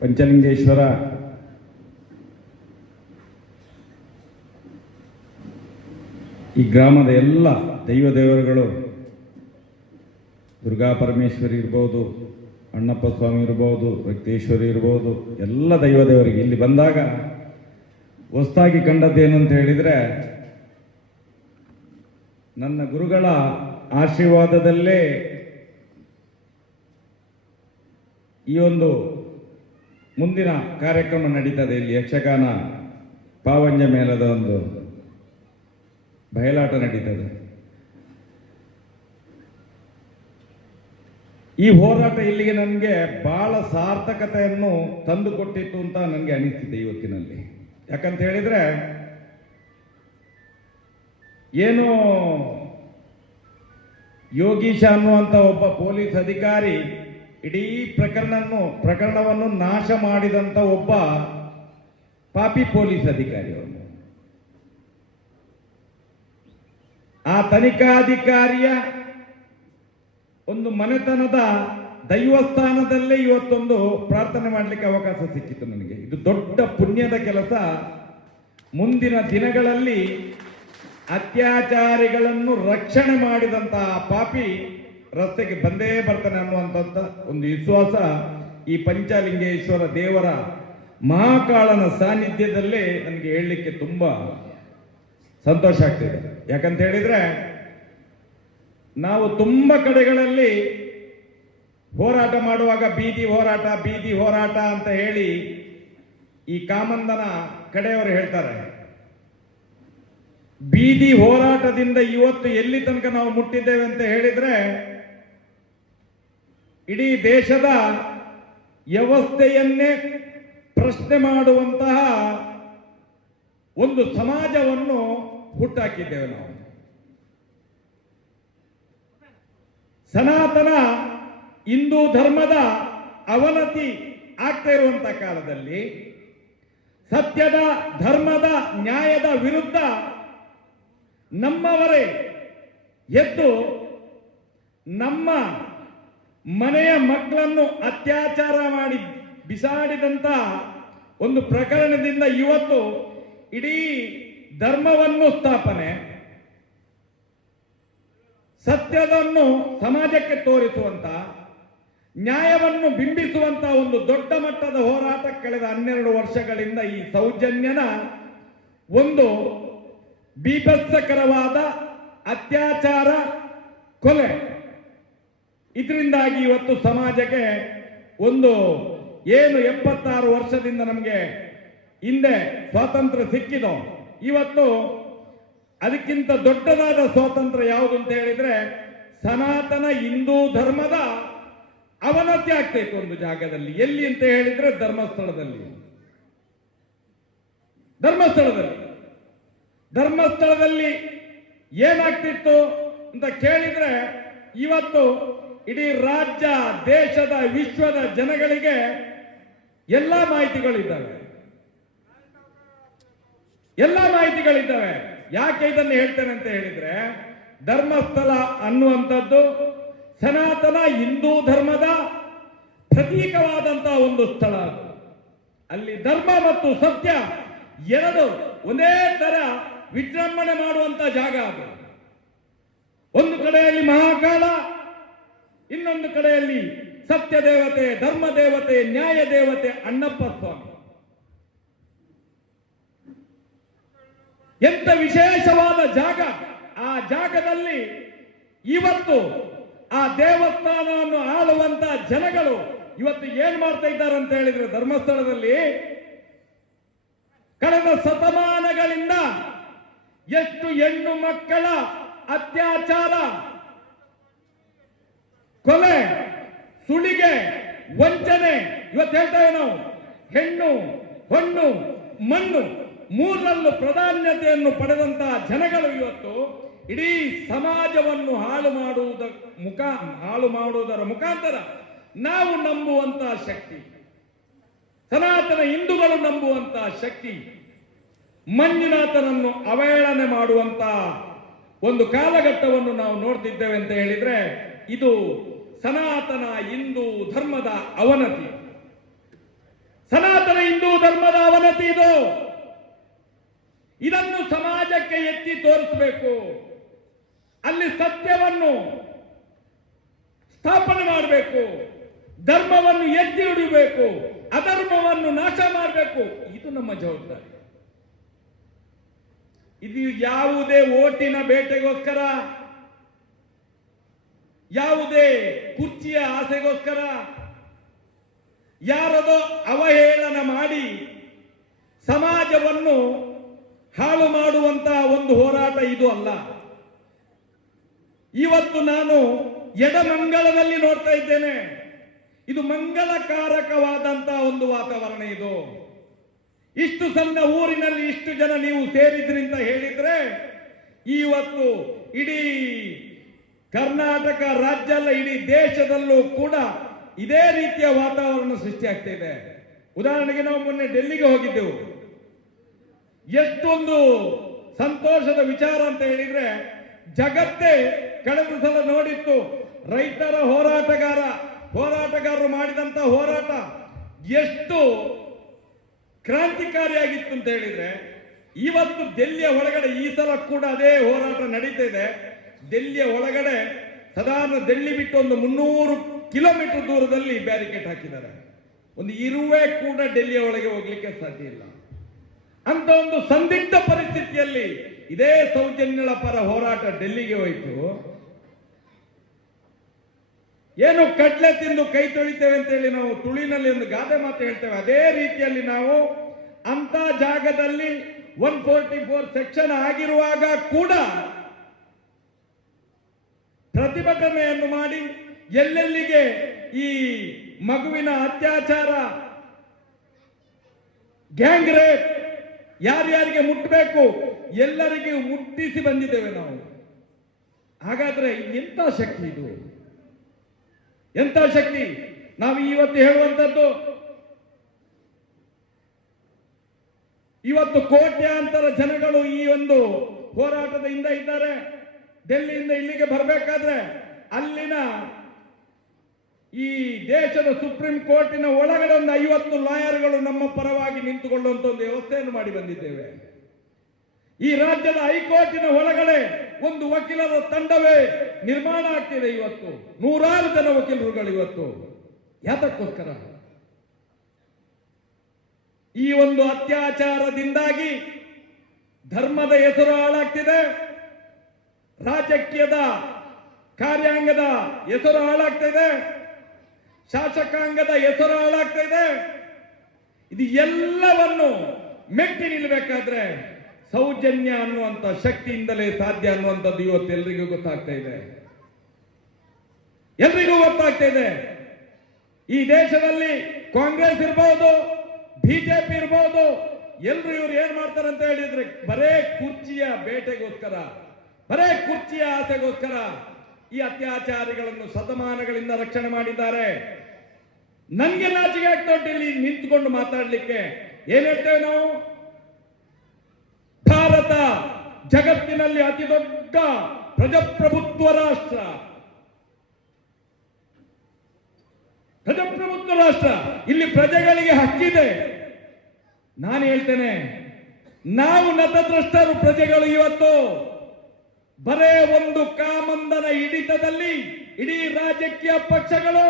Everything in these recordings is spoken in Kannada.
ಪಂಚಲಿಂಗೇಶ್ವರ ಈ ಗ್ರಾಮದ ಎಲ್ಲ ದೇವರುಗಳು, ದುರ್ಗಾ ಪರಮೇಶ್ವರಿ ಇರ್ಬೋದು, ಅಣ್ಣಪ್ಪ ಸ್ವಾಮಿ ಇರ್ಬೋದು, ವ್ಯಕ್ತೇಶ್ವರಿ ಇರ್ಬೋದು, ಎಲ್ಲ ದೇವರಿಗೆ ಇಲ್ಲಿ ಬಂದಾಗ ಹೊಸದಾಗಿ ಕಂಡದ್ದೇನು ಅಂತ ಹೇಳಿದರೆ, ನನ್ನ ಗುರುಗಳ ಆಶೀರ್ವಾದದಲ್ಲೇ ಈ ಒಂದು ಮುಂದಿನ ಕಾರ್ಯಕ್ರಮ ನಡೀತದೆ. ಇಲ್ಲಿ ಯಕ್ಷಗಾನ ಪಾವಂಜ ಮೇಳದ ಒಂದು ಬಯಲಾಟ ನಡೀತದೆ. ಈ ಹೋರಾಟ ಇಲ್ಲಿಗೆ ನನಗೆ ಬಹಳ ಸಾರ್ಥಕತೆಯನ್ನು ತಂದುಕೊಟ್ಟಿತ್ತು ಅಂತ ನನಗೆ ಅನಿಸ್ತಿದೆ ಇವತ್ತಿನಲ್ಲಿ. ಯಾಕಂತ ಹೇಳಿದ್ರೆ, ಏನು ಯೋಗೀಶ ಅನ್ನುವಂಥ ಒಬ್ಬ ಪೊಲೀಸ್ ಅಧಿಕಾರಿ ಇಡೀ ಪ್ರಕರಣವನ್ನು ನಾಶ ಮಾಡಿದಂಥ ಒಬ್ಬ ಪಾಪಿ ಪೊಲೀಸ್ ಅಧಿಕಾರಿ ಅವನು. ಆ ತನಿಖಾಧಿಕಾರಿಯ ಒಂದು ಮನೆತನದ ದೈವಸ್ಥಾನದಲ್ಲೇ ಇವತ್ತೊಂದು ಪ್ರಾರ್ಥನೆ ಮಾಡಲಿಕ್ಕೆ ಅವಕಾಶ ಸಿಕ್ಕಿತ್ತು ನನಗೆ. ಇದು ದೊಡ್ಡ ಪುಣ್ಯದ ಕೆಲಸ. ಮುಂದಿನ ದಿನಗಳಲ್ಲಿ ಅತ್ಯಾಚಾರಿಗಳನ್ನು ರಕ್ಷಣೆ ಮಾಡಿದಂತಹ ಪಾಪಿ ರಸ್ತೆಗೆ ಬಂದೇ ಬರ್ತಾನೆ ಅನ್ನುವಂಥ ಒಂದು ವಿಶ್ವಾಸ ಈ ಪಂಚಲಿಂಗೇಶ್ವರ ದೇವರ ಮಹಾಕಾಳನ ಸಾನ್ನಿಧ್ಯದಲ್ಲೇ ನನಗೆ ಹೇಳಲಿಕ್ಕೆ ತುಂಬಾ ಸಂತೋಷ ಆಗ್ತಿದೆ. ಯಾಕಂತ ಹೇಳಿದ್ರೆ, ನಾವು ತುಂಬ ಕಡೆಗಳಲ್ಲಿ ಹೋರಾಟ ಮಾಡುವಾಗ ಬೀದಿ ಹೋರಾಟ ಅಂತ ಹೇಳಿ ಈ ಕಾಮಂದನ ಕಡೆಯವರು ಹೇಳ್ತಾರೆ. ಬೀದಿ ಹೋರಾಟದಿಂದ ಇವತ್ತು ಎಲ್ಲಿ ತನಕ ನಾವು ಮುಟ್ಟಿದ್ದೇವೆ ಅಂತ ಹೇಳಿದ್ರೆ, ಇಡೀ ದೇಶದ ವ್ಯವಸ್ಥೆಯನ್ನೇ ಪ್ರಶ್ನೆ ಮಾಡುವಂತಹ ಒಂದು ಸಮಾಜವನ್ನು ಹುಟ್ಟಾಕಿದ್ದೇವೆ ನಾವು. ಸನಾತನ ಹಿಂದೂ ಧರ್ಮದ ಅವನತಿ ಆಗ್ತಾ ಇರುವಂತಹ ಕಾಲದಲ್ಲಿ ಸತ್ಯದ, ಧರ್ಮದ, ನ್ಯಾಯದ ವಿರುದ್ಧ ನಮ್ಮವರೇ ಎದ್ದು ನಮ್ಮ ಮನೆಯ ಮಕ್ಕಳನ್ನು ಅತ್ಯಾಚಾರ ಮಾಡಿ ಬಿಸಾಡಿದಂತ ಒಂದು ಪ್ರಕರಣದಿಂದ ಇವತ್ತು ಇಡೀ ಧರ್ಮವನ್ನು ಸ್ಥಾಪನೆ, ಸತ್ಯವನ್ನು ಸಮಾಜಕ್ಕೆ ತೋರಿಸುವಂತ, ನ್ಯಾಯವನ್ನು ಬಿಂಬಿಸುವಂತ ಒಂದು ದೊಡ್ಡ ಮಟ್ಟದ ಹೋರಾಟ ಕಳೆದ 12 ವರ್ಷಗಳಿಂದ ಈ ಸೌಜನ್ಯನ ಒಂದು ಬೀಭತ್ಸಕರವಾದ ಅತ್ಯಾಚಾರ, ಕೊಲೆ, ಇದರಿಂದಾಗಿ ಇವತ್ತು ಸಮಾಜಕ್ಕೆ ಒಂದು ಏನು 76 ವರ್ಷದಿಂದ ನಮಗೆ ಹಿಂದೆ ಸ್ವಾತಂತ್ರ್ಯ ಸಿಕ್ಕಿದೋ, ಇವತ್ತು ಅದಕ್ಕಿಂತ ದೊಡ್ಡದಾದ ಸ್ವಾತಂತ್ರ್ಯ ಯಾವುದು ಅಂತ ಹೇಳಿದ್ರೆ ಸನಾತನ ಹಿಂದೂ ಧರ್ಮದ ಅವನತಿ ಆಗ್ತೈತೆ ಒಂದು ಜಾಗದಲ್ಲಿ. ಎಲ್ಲಿ ಅಂತ ಹೇಳಿದ್ರೆ ಧರ್ಮಸ್ಥಳದಲ್ಲಿ ಏನಾಗ್ತಿತ್ತು ಅಂತ ಕೇಳಿದ್ರೆ, ಇವತ್ತು ಇಡೀ ರಾಜ್ಯ, ದೇಶದ, ವಿಶ್ವದ ಜನಗಳಿಗೆ ಎಲ್ಲ ಮಾಹಿತಿಗಳಿದ್ದಾವೆ. ಯಾಕೆ ಇದನ್ನು ಹೇಳ್ತೇನೆ ಅಂತ ಹೇಳಿದ್ರೆ, ಧರ್ಮಸ್ಥಳ ಅನ್ನುವಂಥದ್ದು ಸನಾತನ ಹಿಂದೂ ಧರ್ಮದ ಪ್ರತೀಕವಾದಂತಹ ಒಂದು ಸ್ಥಳ. ಅಲ್ಲಿ ಧರ್ಮ ಮತ್ತು ಸತ್ಯ ಎರಡು ಒಂದೇ ತರ ವಿಜೃಂಭಣೆ ಮಾಡುವಂತ ಜಾಗ ಅದು. ಒಂದು ಕಡೆಯಲ್ಲಿ ಮಹಾಕಾಳ, ಇನ್ನೊಂದು ಕಡೆಯಲ್ಲಿ ಸತ್ಯ ದೇವತೆ, ಧರ್ಮ ದೇವತೆ, ನ್ಯಾಯ ದೇವತೆ ಅಣ್ಣಪ್ಪ ಸ್ವಾಮಿ. ಎಂತ ವಿಶೇಷವಾದ ಜಾಗ. ಆ ಜಾಗದಲ್ಲಿ ಇವತ್ತು ಆ ದೇವಸ್ಥಾನವನ್ನು ಆಳುವಂತ ಜನಗಳು ಇವತ್ತು ಏನ್ ಮಾಡ್ತಾ ಇದ್ದಾರೆ ಅಂತ ಹೇಳಿದ್ರೆ, ಧರ್ಮಸ್ಥಳದಲ್ಲಿ ಕಳೆದ ಶತಮಾನಗಳಿಂದ ಎಷ್ಟು ಹೆಣ್ಣು ಮಕ್ಕಳ ಅತ್ಯಾಚಾರ, ಕೊಲೆ, ಸುಳಿಗೆ, ವಂಚನೆ, ಇವತ್ತು ಹೇಳ್ತೇವೆ ನಾವು. ಹೆಣ್ಣು, ಹೊಣ್ಣು, ಮಣ್ಣು ಮೂರರಲ್ಲೂ ಪ್ರಾಧಾನ್ಯತೆಯನ್ನು ಪಡೆದಂತಹ ಜನಗಳು ಇವತ್ತು ಇಡೀ ಸಮಾಜವನ್ನು ಹಾಳು ಮಾಡುವುದರ ಮುಖಾಂತರ ನಾವು ನಂಬುವಂತಹ ಶಕ್ತಿ, ಸನಾತನ ಹಿಂದೂಗಳು ನಂಬುವಂತಹ ಶಕ್ತಿ, ಮಂಜುನಾಥನನ್ನು ಅವಹೇಳನೆ ಮಾಡುವಂತಹ ಒಂದು ಕಾಲಘಟ್ಟವನ್ನು ನಾವು ನೋಡ್ತಿದ್ದೇವೆ ಅಂತ ಹೇಳಿದ್ರೆ, ಇದು ಸನಾತನ ಹಿಂದೂ ಧರ್ಮದ ಅವನತಿ. ಸನಾತನ ಹಿಂದೂ ಧರ್ಮದ ಅವನತಿ ಇದು. ಇದನ್ನು ಸಮಾಜಕ್ಕೆ ಎತ್ತಿ ತೋರಿಸಬೇಕು. ಅಲ್ಲಿ ಸತ್ಯವನ್ನು ಸ್ಥಾಪನೆ ಮಾಡಬೇಕು, ಧರ್ಮವನ್ನು ಎತ್ತಿ ಹಿಡಿಯಬೇಕು, ಅಧರ್ಮವನ್ನು ನಾಶ ಮಾಡಬೇಕು. ಇದು ನಮ್ಮ ಜವಾಬ್ದಾರಿ. ಇದು ಯಾವುದೇ ಓಟಿನ ಬೇಟೆಗೋಸ್ಕರ, ಯಾವುದೇ ಕುರ್ಚಿಯ ಆಸೆಗೋಸ್ಕರ, ಯಾರದೋ ಅವಹೇಳನ ಮಾಡಿ ಸಮಾಜವನ್ನು ಹಾಳು ಮಾಡುವಂತಹ ಒಂದು ಹೋರಾಟ ಇದು ಅಲ್ಲ. ಇವತ್ತು ನಾನು ಎಡಮಂಗಲದಲ್ಲಿ ನೋಡ್ತಾ ಇದ್ದೇನೆ. ಇದು ಮಂಗಳಕಾರಕವಾದಂತಹ ಒಂದು ವಾತಾವರಣ. ಇದು ಇಷ್ಟು ಸಣ್ಣ ಊರಿನಲ್ಲಿ ಇಷ್ಟು ಜನ ನೀವು ಸೇರಿದ್ರಿ ಅಂತ ಹೇಳಿದ್ರೆ ಇವತ್ತು ಇಡೀ ಕರ್ನಾಟಕ ರಾಜ್ಯ ಅಲ್ಲ, ಇಡೀ ದೇಶದಲ್ಲೂ ಕೂಡ ಇದೇ ರೀತಿಯ ವಾತಾವರಣ ಸೃಷ್ಟಿಯಾಗ್ತಾ ಇದೆ. ಉದಾಹರಣೆಗೆ ನಾವು ಮೊನ್ನೆ ಡೆಲ್ಲಿಗೆ ಹೋಗಿದ್ದೆವು. ಎಷ್ಟೊಂದು ಸಂತೋಷದ ವಿಚಾರ ಅಂತ ಹೇಳಿದ್ರೆ, ಜಗತ್ತೇ ಕಳೆದ ಸಲ ನೋಡಿತ್ತು ರೈತರ ಹೋರಾಟಗಾರರು ಮಾಡಿದಂತ ಹೋರಾಟ ಎಷ್ಟು ಕ್ರಾಂತಿಕಾರಿಯಾಗಿತ್ತು ಅಂತ ಹೇಳಿದ್ರೆ, ಇವತ್ತು ಡೆಲ್ಲಿಯ ಒಳಗಡೆ ಈ ಸಲ ಕೂಡ ಅದೇ ಹೋರಾಟ ನಡೀತಾ ಇದೆ. ಡೆಲ್ಲಿಯ ಒಳಗಡೆ ಸಾಧಾರಣ ಡೆಲ್ಲಿ ಬಿಟ್ಟು ಒಂದು 300 ಕಿಲೋಮೀಟರ್ ದೂರದಲ್ಲಿ ಬ್ಯಾರಿಕೇಡ್ ಹಾಕಿದ್ದಾರೆ. ಒಂದು ಇರುವೆ ಕೂಡ ಡೆಲ್ಲಿಯ ಒಳಗೆ ಹೋಗ್ಲಿಕ್ಕೆ ಸಾಧ್ಯ ಇಲ್ಲ. ಅಂತ ಒಂದು ಸಂದಿಗ್ಧ ಪರಿಸ್ಥಿತಿಯಲ್ಲಿ ಇದೇ ಸೌಜನ್ಯಳ ಪರ ಹೋರಾಟ ಡೆಲ್ಲಿಗೆ ಹೋಯಿತು. ಏನು ಕಡ್ಲೆ ತಿಂದು ಕೈ ತೊಳಿತೇವೆ ಅಂತ ಹೇಳಿ ನಾವು ತುಳಿನಲ್ಲಿ ಒಂದು ಗಾದೆ ಮಾತು ಹೇಳ್ತೇವೆ. ಅದೇ ರೀತಿಯಲ್ಲಿ ನಾವು ಅಂತ ಜಾಗದಲ್ಲಿ 144 ಸೆಕ್ಷನ್ ಆಗಿರುವಾಗ ಕೂಡ ಪ್ರತಿಭಟನೆಯನ್ನು ಮಾಡಿ ಎಲ್ಲೆಲ್ಲಿಗೆ ಈ ಮಗುವಿನ ಅತ್ಯಾಚಾರ, ಗ್ಯಾಂಗ್ ರೇಪ್ ಯಾರ್ಯಾರಿಗೆ ಮುಟ್ಟಬೇಕು ಎಲ್ಲರಿಗೂ ಮುಟ್ಟಿಸಿ ಬಂದಿದ್ದೇವೆ ನಾವು. ಹಾಗಾದ್ರೆ ಎಂತ ಶಕ್ತಿ ಇದು, ಎಂತ ಶಕ್ತಿ? ನಾವು ಇವತ್ತು ಹೇಳುವಂತದ್ದು, ಇವತ್ತು ಕೋಟ್ಯಾಂತರ ಜನಗಳು ಈ ಒಂದು ಹೋರಾಟದ ಹಿಂದ ಇದ್ದಾರೆ. ಡೆಲ್ಲಿಯಿಂದ ಇಲ್ಲಿಗೆ ಬರಬೇಕಾದ್ರೆ ಅಲ್ಲಿನ ಈ ದೇಶದ ಸುಪ್ರೀಂ ಕೋರ್ಟಿನ ಒಳಗಡೆ ಒಂದು 50 ಲಾಯರ್ಗಳು ನಮ್ಮ ಪರವಾಗಿ ನಿಂತುಕೊಳ್ಳುವಂತ ಒಂದು ವ್ಯವಸ್ಥೆಯನ್ನು ಮಾಡಿ ಬಂದಿದ್ದೇವೆ. ಈ ರಾಜ್ಯದ ಹೈಕೋರ್ಟಿನ ಒಳಗಡೆ ಒಂದು ವಕೀಲರ ತಂಡವೇ ನಿರ್ಮಾಣ ಆಗ್ತಿದೆ. ಇವತ್ತು 100 ಜನ ವಕೀಲರುಗಳು ಇವತ್ತು. ಯಾತಕ್ಕೋಸ್ಕರ? ಈ ಒಂದು ಅತ್ಯಾಚಾರದಿಂದಾಗಿ ಧರ್ಮದ ಹೆಸರು ಹಾಳಾಗ್ತಿದೆ, ರಾಜಕೀಯದ ಕಾರ್ಯಾಂಗದ ಹೆಸರು ಹಾಳಾಗ್ತಿದೆ, ಶಾಸಕಾಂಗದ ಹೆಸರು ಹಾಳಾಗ್ತಾ ಇದೆ. ಇದು ಎಲ್ಲವನ್ನು ಮೆಟ್ಟಿ ನಿಲ್ಲಬೇಕಾದ್ರೆ ಸೌಜನ್ಯ ಅನ್ನುವಂತ ಶಕ್ತಿಯಿಂದಲೇ ಸಾಧ್ಯ ಅನ್ನುವಂಥದ್ದು ಇವತ್ತು ಎಲ್ರಿಗೂ ಗೊತ್ತಾಗ್ತಾ ಇದೆ. ಎಲ್ರಿಗೂ ಗೊತ್ತಾಗ್ತಾ ಇದೆ. ಈ ದೇಶದಲ್ಲಿ ಕಾಂಗ್ರೆಸ್ ಇರಬಹುದು, ಬಿಜೆಪಿ ಇರಬಹುದು, ಎಲ್ರು ಇವ್ರು ಏನ್ ಮಾಡ್ತಾರೆ ಅಂತ ಹೇಳಿದ್ರೆ ಬರೇ ಕುರ್ಚಿಯ ಬೇಟೆಗೋಸ್ಕರ, ಬರೇ ಕುರ್ಚಿಯ ಆಸೆಗೋಸ್ಕರ ಈ ಅತ್ಯಾಚಾರಿಗಳನ್ನು ಶತಮಾನಗಳಿಂದ ರಕ್ಷಣೆ ಮಾಡಿದ್ದಾರೆ. ನನ್ಗೆ ನಾಚಿಕೆ ಆಗ್ತಾ ಉಂಟು ಇಲ್ಲಿ ನಿಂತುಕೊಂಡು ಮಾತಾಡ್ಲಿಕ್ಕೆ. ಏನ್ ಹೇಳ್ತೇವೆ ನಾವು? ಭಾರತ ಜಗತ್ತಿನಲ್ಲಿ ಅತಿ ದೊಡ್ಡ ಪ್ರಜಾಪ್ರಭುತ್ವ ರಾಷ್ಟ್ರ, ಪ್ರಜಾಪ್ರಭುತ್ವ ರಾಷ್ಟ್ರ. ಇಲ್ಲಿ ಪ್ರಜೆಗಳಿಗೆ ಹಕ್ಕಿದೆ. ನಾನು ಹೇಳ್ತೇನೆ, ನಾವು ನತದ್ರಷ್ಟರು ಪ್ರಜೆಗಳು. ಇವತ್ತು ಬರೇ ಒಂದು ಕಾಮಂದನ ಹಿಡಿತದಲ್ಲಿ ಇಡೀ ರಾಜಕೀಯ ಪಕ್ಷಗಳು,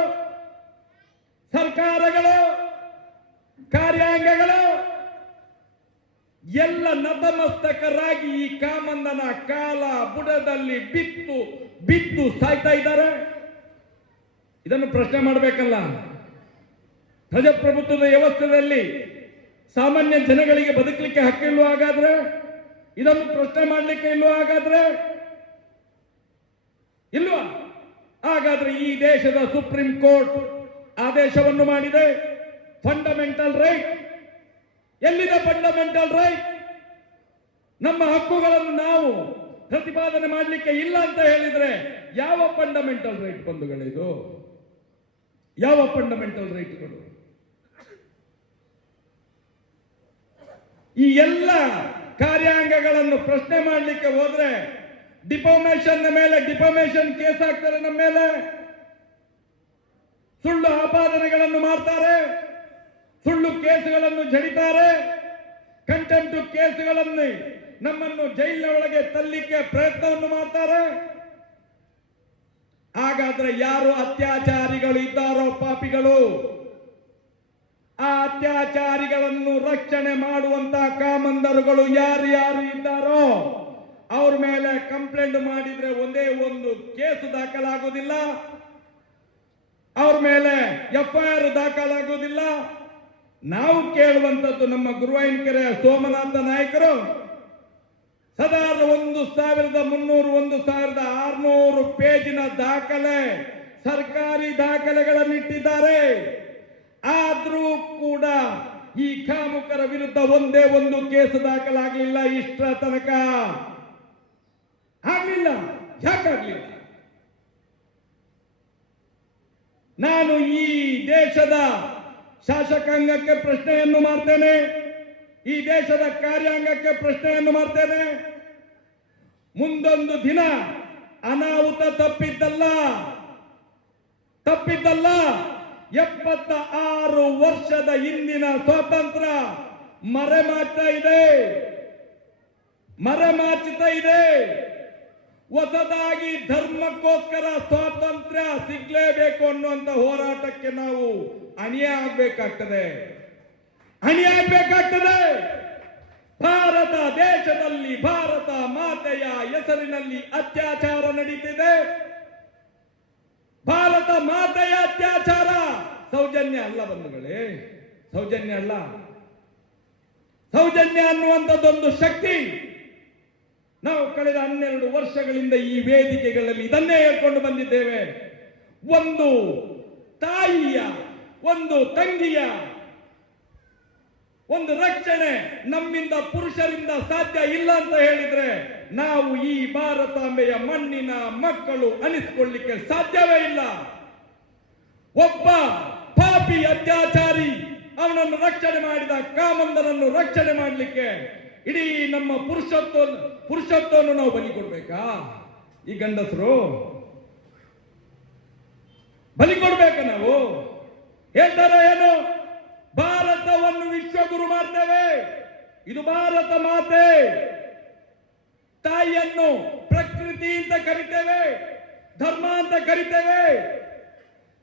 ಸರ್ಕಾರಗಳು, ಕಾರ್ಯಾಂಗಗಳು ಎಲ್ಲ ನತಮಸ್ತಕರಾಗಿ ಈ ಕಾಮಂದನ ಕಾಲ ಬುಡದಲ್ಲಿ ಬಿದ್ದು ಸಾಯ್ತಾ ಇದ್ದಾರೆ. ಇದನ್ನು ಪ್ರಶ್ನೆ ಮಾಡಬೇಕಲ್ಲ. ಪ್ರಜಾಪ್ರಭುತ್ವದ ವ್ಯವಸ್ಥೆಯಲ್ಲಿ ಸಾಮಾನ್ಯ ಜನಗಳಿಗೆ ಬದುಕಲಿಕ್ಕೆ ಹಕ್ಕಿಲ್ವ? ಹಾಗಾದ್ರೆ ಇದನ್ನು ಪ್ರಶ್ನೆ ಮಾಡಲಿಕ್ಕೆ ಇಲ್ವಾ? ಹಾಗಾದ್ರೆ ಇಲ್ವಾ? ಹಾಗಾದ್ರೆ ಈ ದೇಶದ ಸುಪ್ರೀಂ ಕೋರ್ಟ್ ಆದೇಶವನ್ನು ಮಾಡಿದೆ. ಫಂಡಮೆಂಟಲ್ ರೈಟ್ ಎಲ್ಲಿದೆ? ಫಂಡಮೆಂಟಲ್ ರೈಟ್ ನಮ್ಮ ಹಕ್ಕುಗಳನ್ನು ನಾವು ಪ್ರತಿಪಾದನೆ ಮಾಡಲಿಕ್ಕೆ ಇಲ್ಲ ಅಂತ ಹೇಳಿದ್ರೆ ಯಾವ ಫಂಡಮೆಂಟಲ್ ರೈಟ್ ಬಂಧುಗಳಿದು? ಯಾವ ಫಂಡಮೆಂಟಲ್ ರೈಟ್ಗಳು? ಈ ಎಲ್ಲ ಕಾರ್ಯಾಂಗಗಳನ್ನು ಪ್ರಶ್ನೆ ಮಾಡಲಿಕ್ಕೆ ಹೋದ್ರೆ ಡಿಫಾಮೇಷನ್ ಮೇಲೆ ಡಿಫಾಮೇಷನ್ ಕೇಸ್ ಹಾಕ್ತಾರೆ, ನಮ್ಮ ಮೇಲೆ ಸುಳ್ಳು ಆಪಾದನೆಗಳನ್ನು ಮಾಡ್ತಾರೆ, ಸುಳ್ಳು ಕೇಸುಗಳನ್ನು ಜಡಿತಾರೆ, ಕಂಟೆಂಪ್ಟ್ ಕೇಸುಗಳನ್ನು ನಮ್ಮನ್ನು ಜೈಲಿನ ಒಳಗೆ ತಳ್ಳಿಕ್ಕೆ ಪ್ರಯತ್ನವನ್ನು ಮಾಡ್ತಾರೆ. ಹಾಗಾದ್ರೆ ಯಾರು ಅತ್ಯಾಚಾರಿಗಳು ಇದ್ದಾರೋ, ಪಾಪಿಗಳು, ಆ ಅತ್ಯಾಚಾರಿಗಳನ್ನು ರಕ್ಷಣೆ ಮಾಡುವಂತ ಕಾಮಂದರುಗಳು ಯಾರು ಇದ್ದಾರೋ ಅವ್ರ ಮೇಲೆ ಕಂಪ್ಲೇಂಟ್ ಮಾಡಿದ್ರೆ ಒಂದೇ ಒಂದು ಕೇಸು ದಾಖಲಾಗುವುದಿಲ್ಲ, ಅವ್ರ ಮೇಲೆ FIR ದಾಖಲಾಗುವುದಿಲ್ಲ. ನಾವು ಕೇಳುವಂತದ್ದು ನಮ್ಮ ಗುರುವಾಯೂನ್ಕೆರೆ ಸೋಮನಾಥ ನಾಯಕರು ಸಾಧಾರಣ 1300 1600 ಪೇಜಿನ ದಾಖಲೆ, ಸರ್ಕಾರಿ ದಾಖಲೆಗಳನ್ನಿಟ್ಟಿದ್ದಾರೆ. ಆದ್ರೂ ಕೂಡ ಈ ಕಾಮುಕರ ವಿರುದ್ಧ ಒಂದೇ ಒಂದು ಕೇಸು ದಾಖಲಾಗಲಿಲ್ಲ. ಇಷ್ಟರ ತನಕ ಆಗ್ಲಿಲ್ಲ. ಯಾಕಾಗ್ಲಿಲ್ಲ? ನಾನು ಈ ದೇಶದ ಶಾಸಕಾಂಗಕ್ಕೆ ಪ್ರಶ್ನೆಯನ್ನು ಮಾಡ್ತೇನೆ, ಈ ದೇಶದ ಕಾರ್ಯಾಂಗಕ್ಕೆ ಪ್ರಶ್ನೆಯನ್ನು ಮಾಡ್ತೇನೆ. ಮುಂದೊಂದು ದಿನ ಅನಾಹುತ ತಪ್ಪಿದ್ದಲ್ಲ 76 ವರ್ಷದ ಹಿಂದಿನ ಸ್ವಾತಂತ್ರ್ಯ ಮರೆಮಾಚುತ್ತಾ ಇದೆ. ಹೊಸದಾಗಿ ಧರ್ಮಕ್ಕೋಸ್ಕರ ಸ್ವಾತಂತ್ರ್ಯ ಸಿಗ್ಲೇಬೇಕು ಅನ್ನುವಂತ ಹೋರಾಟಕ್ಕೆ ನಾವು ಅಣಿಯಾಗಬೇಕಾಗ್ತದೆ. ಭಾರತ ದೇಶದಲ್ಲಿ ಭಾರತ ಮಾತೆಯ ಹೆಸರಿನಲ್ಲಿ ಅತ್ಯಾಚಾರ ನಡೀತಿದೆ. ಭಾರತ ಮಾತೆಯ ಅತ್ಯಾಚಾರ ಸೌಜನ್ಯ ಅಲ್ಲ ಬಂಧುಗಳೇ, ಸೌಜನ್ಯ ಅಲ್ಲ. ಸೌಜನ್ಯ ಅನ್ನುವಂಥದ್ದೊಂದು ಶಕ್ತಿ. ನಾವು ಕಳೆದ 12 ವರ್ಷಗಳಿಂದ ಈ ವೇದಿಕೆಗಳಲ್ಲಿ ಇದನ್ನೇ ಹೇಳ್ಕೊಂಡು ಬಂದಿದ್ದೇವೆ. ಒಂದು ತಾಯಿಯ, ಒಂದು ತಂಗಿಯ ಒಂದು ರಕ್ಷಣೆ ನಮ್ಮಿಂದ ಪುರುಷರಿಂದ ಸಾಧ್ಯ ಇಲ್ಲ ಅಂತ ಹೇಳಿದ್ರೆ ನಾವು ಈ ಭಾರತಾಂಬೆಯ ಮಣ್ಣಿನ ಮಕ್ಕಳು ಅನಿಸಿಕೊಳ್ಳಿಕ್ಕೆ ಸಾಧ್ಯವೇ ಇಲ್ಲ. ಒಬ್ಬ ಪಾಪಿ ಅತ್ಯಾಚಾರಿ ಅವನನ್ನು ರಕ್ಷಣೆ ಮಾಡಿದ ಕಾಮಂದರನ್ನು ರಕ್ಷಣೆ ಮಾಡಲಿಕ್ಕೆ ಇಡೀ ನಮ್ಮ ಪುರುಷತ್ವವನ್ನು ನಾವು ಬಲಿ ಕೊಡ್ಬೇಕಾ? ಈ ಗಂಡಸರು ಬಲಿ ಕೊಡ್ಬೇಕ? ನಾವು ಹೇಳ್ತಾರೆ ಏನು, ಭಾರತವನ್ನು ವಿಶ್ವಗುರು ಮಾಡ್ತೇವೆ, ಇದು ಭಾರತ ಮಾತೆ. ತಾಯಿಯನ್ನು ಪ್ರಕೃತಿ ಅಂತ ಕರಿತೇವೆ, ಧರ್ಮ ಅಂತ ಕರಿತೇವೆ,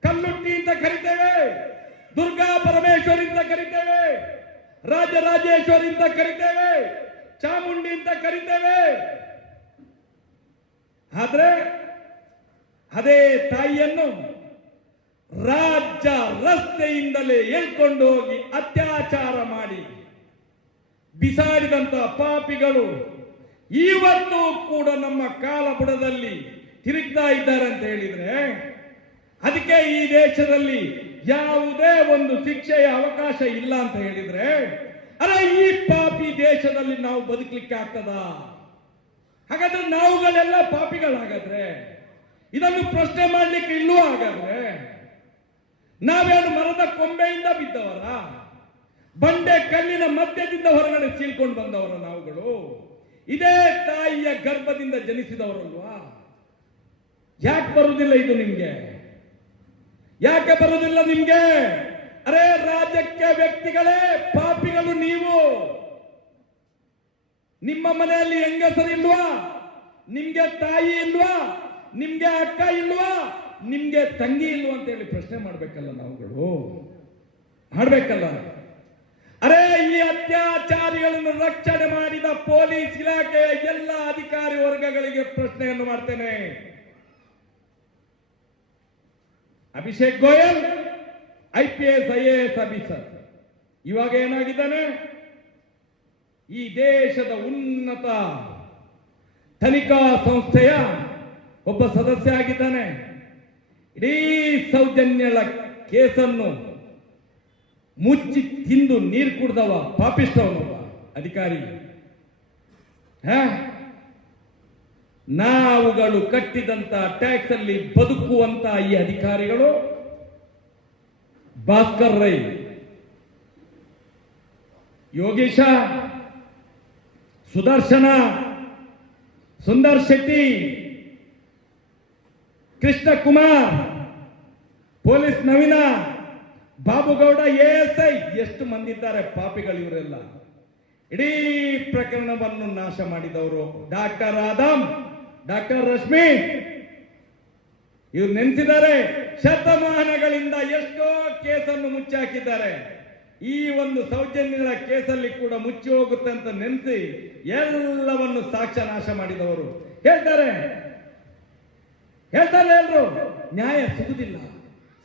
ಕಲ್ಲುಟ್ಟಿ ಅಂತ ಕರಿತೇವೆ, ದುರ್ಗಾ ಪರಮೇಶ್ವರಿ ಅಂತ ಕರಿತೇವೆ, ರಾಜರಾಜೇಶ್ವರಿ ಅಂತ ಕರಿತೇವೆ, ಚಾಮುಂಡಿ ಅಂತ ಕರಿತೇವೆ. ಆದ್ರೆ ಅದೇ ತಾಯಿಯನ್ನು ರಾಜ್ಯ ರಸ್ತೆಯಿಂದಲೇ ಎಳ್ಕೊಂಡು ಹೋಗಿ ಅತ್ಯಾಚಾರ ಮಾಡಿ ಬಿಸಾಡಿದಂತ ಪಾಪಿಗಳು ಇವತ್ತು ಕೂಡ ನಮ್ಮ ಕಾಲಬುಡದಲ್ಲಿ ತಿರುಗ್ತಾ ಇದ್ದಾರೆ ಅಂತ ಹೇಳಿದ್ರೆ ಅದಕ್ಕೆ ಈ ದೇಶದಲ್ಲಿ ಯಾವುದೇ ಒಂದು ಶಿಕ್ಷೆಯ ಅವಕಾಶ ಇಲ್ಲ ಅಂತ ಹೇಳಿದ್ರೆ ಅರೆ ಈ ಪಾಪಿ ದೇಶದಲ್ಲಿ ನಾವು ಬದುಕಲಿಕ್ಕೆ ಆಗ್ತದ? ಹಾಗಾದ್ರೆ ನಾವುಗಳೆಲ್ಲ ಪಾಪಿಗಳಾಗಾದ್ರೆ ಇದನ್ನು ಪ್ರಶ್ನೆ ಮಾಡ್ಲಿಕ್ಕೆ ಇಲ್ಲವೋ? ಹಾಗಾದ್ರೆ ನಾವೇನು ಮರದ ಕೊಂಬೆಯಿಂದ ಬಿದ್ದವರ, ಬಂಡೆ ಕಲ್ಲಿನ ಮಧ್ಯದಿಂದ ಹೊರಗಡೆ ಸೀಳ್ಕೊಂಡು ಬಂದವರ ನಾವುಗಳು? ಇದೇ ತಾಯಿಯ ಗರ್ಭದಿಂದ ಜನಿಸಿದವರಲ್ವಾ? ಯಾಕೆ ಬರುವುದಿಲ್ಲ ಇದು ನಿಮ್ಗೆ? ಯಾಕೆ ಬರುವುದಿಲ್ಲ ನಿಮ್ಗೆ? ಅರೆ ರಾಜ್ಯಕ್ಕೆ ವ್ಯಕ್ತಿಗಳೇ ಪಾಪಿಗಳು ನೀವು. ನಿಮ್ಮ ಮನೆಯಲ್ಲಿ ಹೆಂಗಸರಿಲ್ವಾ? ನಿಮ್ಗೆ ತಾಯಿ ಇಲ್ವಾ? ನಿಮ್ಗೆ ಅಕ್ಕ ಇಲ್ವಾ? ನಿಮ್ಗೆ ತಂಗಿ ಇಲ್ವಾ ಅಂತ ಹೇಳಿ ಪ್ರಶ್ನೆ ಮಾಡ್ಬೇಕಲ್ಲ ನಾವುಗಳು, ಮಾಡ್ಬೇಕಲ್ಲ. ಅರೆ ಈ ಅತ್ಯಾಚಾರಿಗಳನ್ನು ರಕ್ಷಣೆ ಮಾಡಿದ ಪೊಲೀಸ್ ಇಲಾಖೆಯ ಎಲ್ಲ ಅಧಿಕಾರಿ ವರ್ಗಗಳಿಗೆ ಪ್ರಶ್ನೆಯನ್ನು ಮಾಡ್ತೇನೆ. Abhishek Goyal IPS IAS officer ಇವಾಗ ಏನಾಗಿದ್ದಾನೆ? ಈ ದೇಶದ ಉನ್ನತ ತನಿಖಾ ಸಂಸ್ಥೆಯ ಒಬ್ಬ ಸದಸ್ಯ ಆಗಿದ್ದಾನೆ. ಇಡೀ ಸೌಜನ್ಯಳ ಕೇಸನ್ನು ಮುಚ್ಚಿ ತಿಂದು ನೀರು ಕುಡ್ದವ ಪಾಪಿಷ್ಟವನೊಬ್ಬ ಅಧಿಕಾರಿ. ನಾವುಗಳು ಕಟ್ಟಿದಂತ ಟ್ಯಾಕ್ಸ್ ಅಲ್ಲಿ ಬದುಕುವಂತ ಈ ಅಧಿಕಾರಿಗಳು ಭಾಸ್ಕರ್ ರೈ, ಯೋಗೀಶ, ಸುದರ್ಶನ, ಸುಂದರ್ ಶೆಟ್ಟಿ, ಕೃಷ್ಣ ಕುಮಾರ್, ಪೊಲೀಸ್ ನವೀನ, ಬಾಬುಗೌಡ ASI, ಎಷ್ಟು ಮಂದಿ ಇದ್ದಾರೆ ಪಾಪಿಗಳು ಇವರೆಲ್ಲ. ಇಡೀ ಪ್ರಕರಣವನ್ನು ನಾಶ ಮಾಡಿದವರು ಡಾಕ್ಟರ್ ಆದಮ್, ಡಾಕ್ಟರ್ ರಶ್ಮಿ, ಇವ್ರು ನೆನೆಸಿದ್ದಾರೆ. ಶತಮಾನಗಳಿಂದ ಎಷ್ಟೋ ಕೇಸನ್ನು ಮುಚ್ಚಾಕಿದ್ದಾರೆ. ಈ ಒಂದು ಸೌಜನ್ಯಗಳ ಕೇಸಲ್ಲಿ ಕೂಡ ಮುಚ್ಚಿ ಹೋಗುತ್ತೆ ಅಂತ ನೆನೆಸಿ ಎಲ್ಲವನ್ನು ಸಾಕ್ಷ್ಯ ನಾಶ ಮಾಡಿದವರು. ಹೇಳ್ತಾರೆ ಎಲ್ರು, ನ್ಯಾಯ ಸಿಗುದಿಲ್ಲ,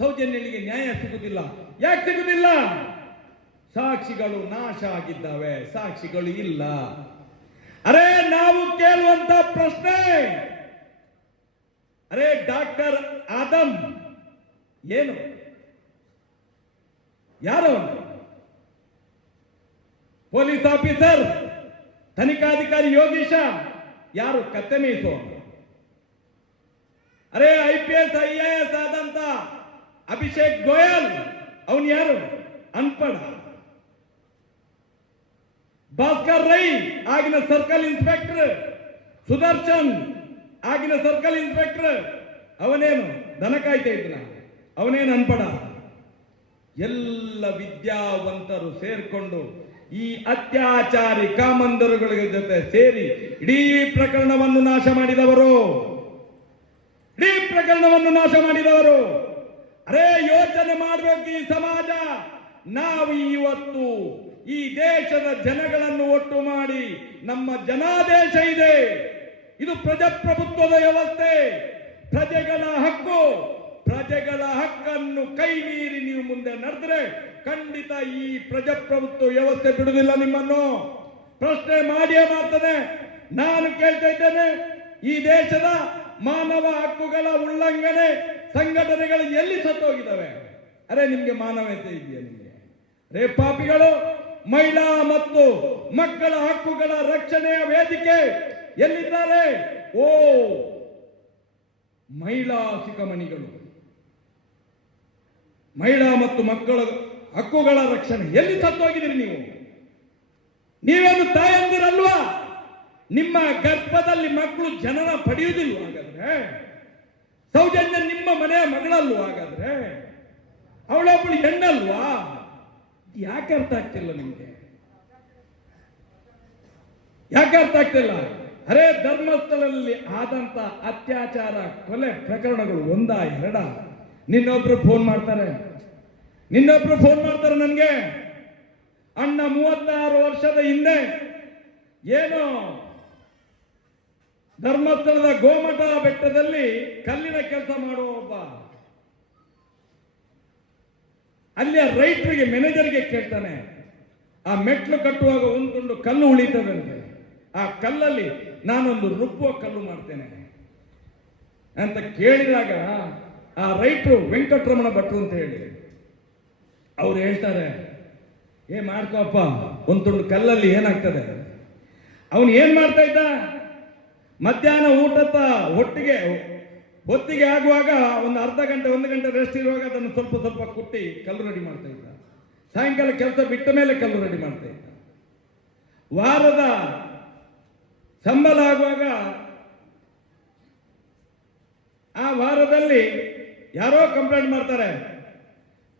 ಸೌಜನ್ಯನಿಗೆ ನ್ಯಾಯ ಸಿಗುದಿಲ್ಲ. ಯಾಕೆ ಸಿಗುದಿಲ್ಲ? ಸಾಕ್ಷಿಗಳು ನಾಶ ಆಗಿದ್ದಾವೆ, ಸಾಕ್ಷಿಗಳು ಇಲ್ಲ. ಅರೆ ನಾವು ಕೇಳುವಂತ ಪ್ರಶ್ನೆ, ಅರೆ ಡಾಕ್ಟರ್ ಆದಮ್ ಏನು, ಯಾರು? ಪೊಲೀಸ್ ಆಫೀಸರ್, ತನಿಖಾಧಿಕಾರಿ ಯೋಗೀಶ, ಯಾರು? ಕತ್ತೆ ಮೇಯಿಸೋ. ಅರೆ IPS IAS ಆದಂತ ಅಭಿಷೇಕ್ ಗೋಯಲ್, ಅವನು ಯಾರು? ಅನ್ಪಡ. ಭಾಸ್ಕರ್ ರೈ, ಆಗಿನ ಸರ್ಕಲ್ ಇನ್ಸ್ಪೆಕ್ಟರ್. ಸುದರ್ಶನ್, ಆಗಿನ ಸರ್ಕಲ್ ಇನ್ಸ್ಪೆಕ್ಟರ್, ಅವನೇನು ದನ ಕಾಯ್ತಾ ಇದ್ನ? ಅವನೇನು ಅನ್ಪಡ? ಎಲ್ಲ ವಿದ್ಯಾವಂತರು ಸೇರ್ಕೊಂಡು ಈ ಅತ್ಯಾಚಾರಿ ಕಾಮಂದರುಗಳ ಜೊತೆ ಸೇರಿ ಇಡೀ ಪ್ರಕರಣವನ್ನು ನಾಶ ಮಾಡಿದವರು, ಇಡೀ ಪ್ರಕರಣವನ್ನು ನಾಶ ಮಾಡಿದವರು. ಅರೇ ಯೋಚನೆ ಮಾಡಬೇಕು ಈ ಸಮಾಜ. ನಾವು ಇವತ್ತು ಈ ದೇಶದ ಜನಗಳನ್ನು ಒಟ್ಟು ಮಾಡಿ ನಮ್ಮ ಜನಾದೇಶ ಇದೆ. ಇದು ಪ್ರಜಾಪ್ರಭುತ್ವದ ವ್ಯವಸ್ಥೆ, ಪ್ರಜೆಗಳ ಹಕ್ಕು. ಪ್ರಜೆಗಳ ಹಕ್ಕನ್ನು ಕೈ ಮೀರಿ ನೀವು ಮುಂದೆ ನಡೆದ್ರೆ ಖಂಡಿತ ಈ ಪ್ರಜಾಪ್ರಭುತ್ವ ವ್ಯವಸ್ಥೆ ಬಿಡುವುದಿಲ್ಲ. ನಿಮ್ಮನ್ನು ಪ್ರಶ್ನೆ ಮಾಡಿಯೇ ಮಾಡ್ತದೆ. ನಾನು ಕೇಳ್ತಾ ಇದ್ದೇನೆ, ಈ ದೇಶದ ಮಾನವ ಹಕ್ಕುಗಳ ಉಲ್ಲಂಘನೆ ಸಂಘಟನೆಗಳು ಎಲ್ಲಿ ಸತ್ತೋಗಿದ್ದಾವೆ? ಅರೆ ನಿಮ್ಗೆ ಮಾನವತೆ ಇದೆಯಾ? ನಿಮ್ಗೆ ರೇ ಪಾಪಿಗಳು, ಮಹಿಳಾ ಮತ್ತು ಮಕ್ಕಳ ಹಕ್ಕುಗಳ ರಕ್ಷಣೆಯ ವೇದಿಕೆ ಎಲ್ಲಿದ್ದಾರೆ? ಓ ಮಹಿಳಾ ಶಿಖಮಣಿಗಳು, ಮಹಿಳಾ ಮತ್ತು ಮಕ್ಕಳ ಹಕ್ಕುಗಳ ರಕ್ಷಣೆ ಎಲ್ಲಿ ಸತ್ತೋಗಿದ್ದೀರಿ ನೀವು? ನೀವೇನು ತಾಯಂದಿರಲ್ವಾ? ನಿಮ್ಮ ಗರ್ಭದಲ್ಲಿ ಮಕ್ಕಳು ಜನನ ಪಡೆಯುವುದಿಲ್ಲ ಹಾಗಾದ್ರೆ? ಸೌಜನ್ಯ ನಿಮ್ಮ ಮನೆಯ ಮಗಳಲ್ವ ಹಾಗಾದ್ರೆ? ಅವಳೊಬ್ಬಳು ಹೆಣ್ಣಲ್ವಾ? ಯಾಕೆ ಅರ್ಥ ಆಗ್ತಿಲ್ಲ ನಿಮ್ಗೆ? ಯಾಕೆ ಅರ್ಥ ಆಗ್ತಿಲ್ಲ? ಅರೆ ಧರ್ಮಸ್ಥಳದಲ್ಲಿ ಆದಂತ ಅತ್ಯಾಚಾರ ಕೊಲೆ ಪ್ರಕರಣಗಳು ಒಂದ ಎರಡ? ನಿನ್ನೊಬ್ರು ಫೋನ್ ಮಾಡ್ತಾರೆ ನನಗೆ, ಅಣ್ಣ 36 ವರ್ಷದ ಹಿಂದೆ ಏನು ಧರ್ಮಸ್ಥಳದ ಗೋಮಠ ಬೆಟ್ಟದಲ್ಲಿ ಕಲ್ಲಿನ ಕೆಲಸ ಮಾಡುವ ಒಬ್ಬ ಅಲ್ಲಿಯ ರೈತರಿಗೆ ಮ್ಯಾನೇಜರ್ಗೆ ಕೇಳ್ತಾನೆ, ಆ ಮೆಟ್ಲು ಕಟ್ಟುವಾಗ ಒಂದೊಂದು ಕಲ್ಲು ಉಳಿತದಂತೆ, ಆ ಕಲ್ಲಲ್ಲಿ ನಾನೊಂದು ರುಬ್ಬುವ ಕಲ್ಲು ಮಾಡ್ತೇನೆ ಅಂತ ಕೇಳಿದಾಗ ಆ ರೈತರು ವೆಂಕಟರಮಣ ಭಟ್ರು ಅಂತ ಹೇಳಿ ಅವ್ರು ಹೇಳ್ತಾರೆ, ಮಾಡ್ಕೋಪ್ಪ, ಒಂದು ತುಂಡು ಕಲ್ಲಲ್ಲಿ ಏನಾಗ್ತದೆ? ಅವನು ಏನ್ ಮಾಡ್ತಾ ಇದ್ದ? ಮಧ್ಯಾಹ್ನ ಊಟದ ಹೊತ್ತಿಗೆ ಆಗುವಾಗ ಒಂದು ಅರ್ಧ ಗಂಟೆ 1 ಗಂಟೆ ರೆಸ್ಟ್ ಇರುವಾಗ ಅದನ್ನು ಸ್ವಲ್ಪ ಸ್ವಲ್ಪ ಕುಟ್ಟಿ ಕಲ್ಲು ರೆಡಿ ಮಾಡ್ತಾ ಇದ್ದ. ಸಾಯಂಕಾಲ ಕೆಲಸ ಬಿಟ್ಟ ಮೇಲೆ ಕಲ್ಲು ರೆಡಿ ಮಾಡ್ತಾ ಇದ್ದ. ವಾರದ ಸಂಬಳ ಆಗುವಾಗ ಆ ವಾರದಲ್ಲಿ ಯಾರೋ ಕಂಪ್ಲೇಂಟ್ ಮಾಡ್ತಾರೆ,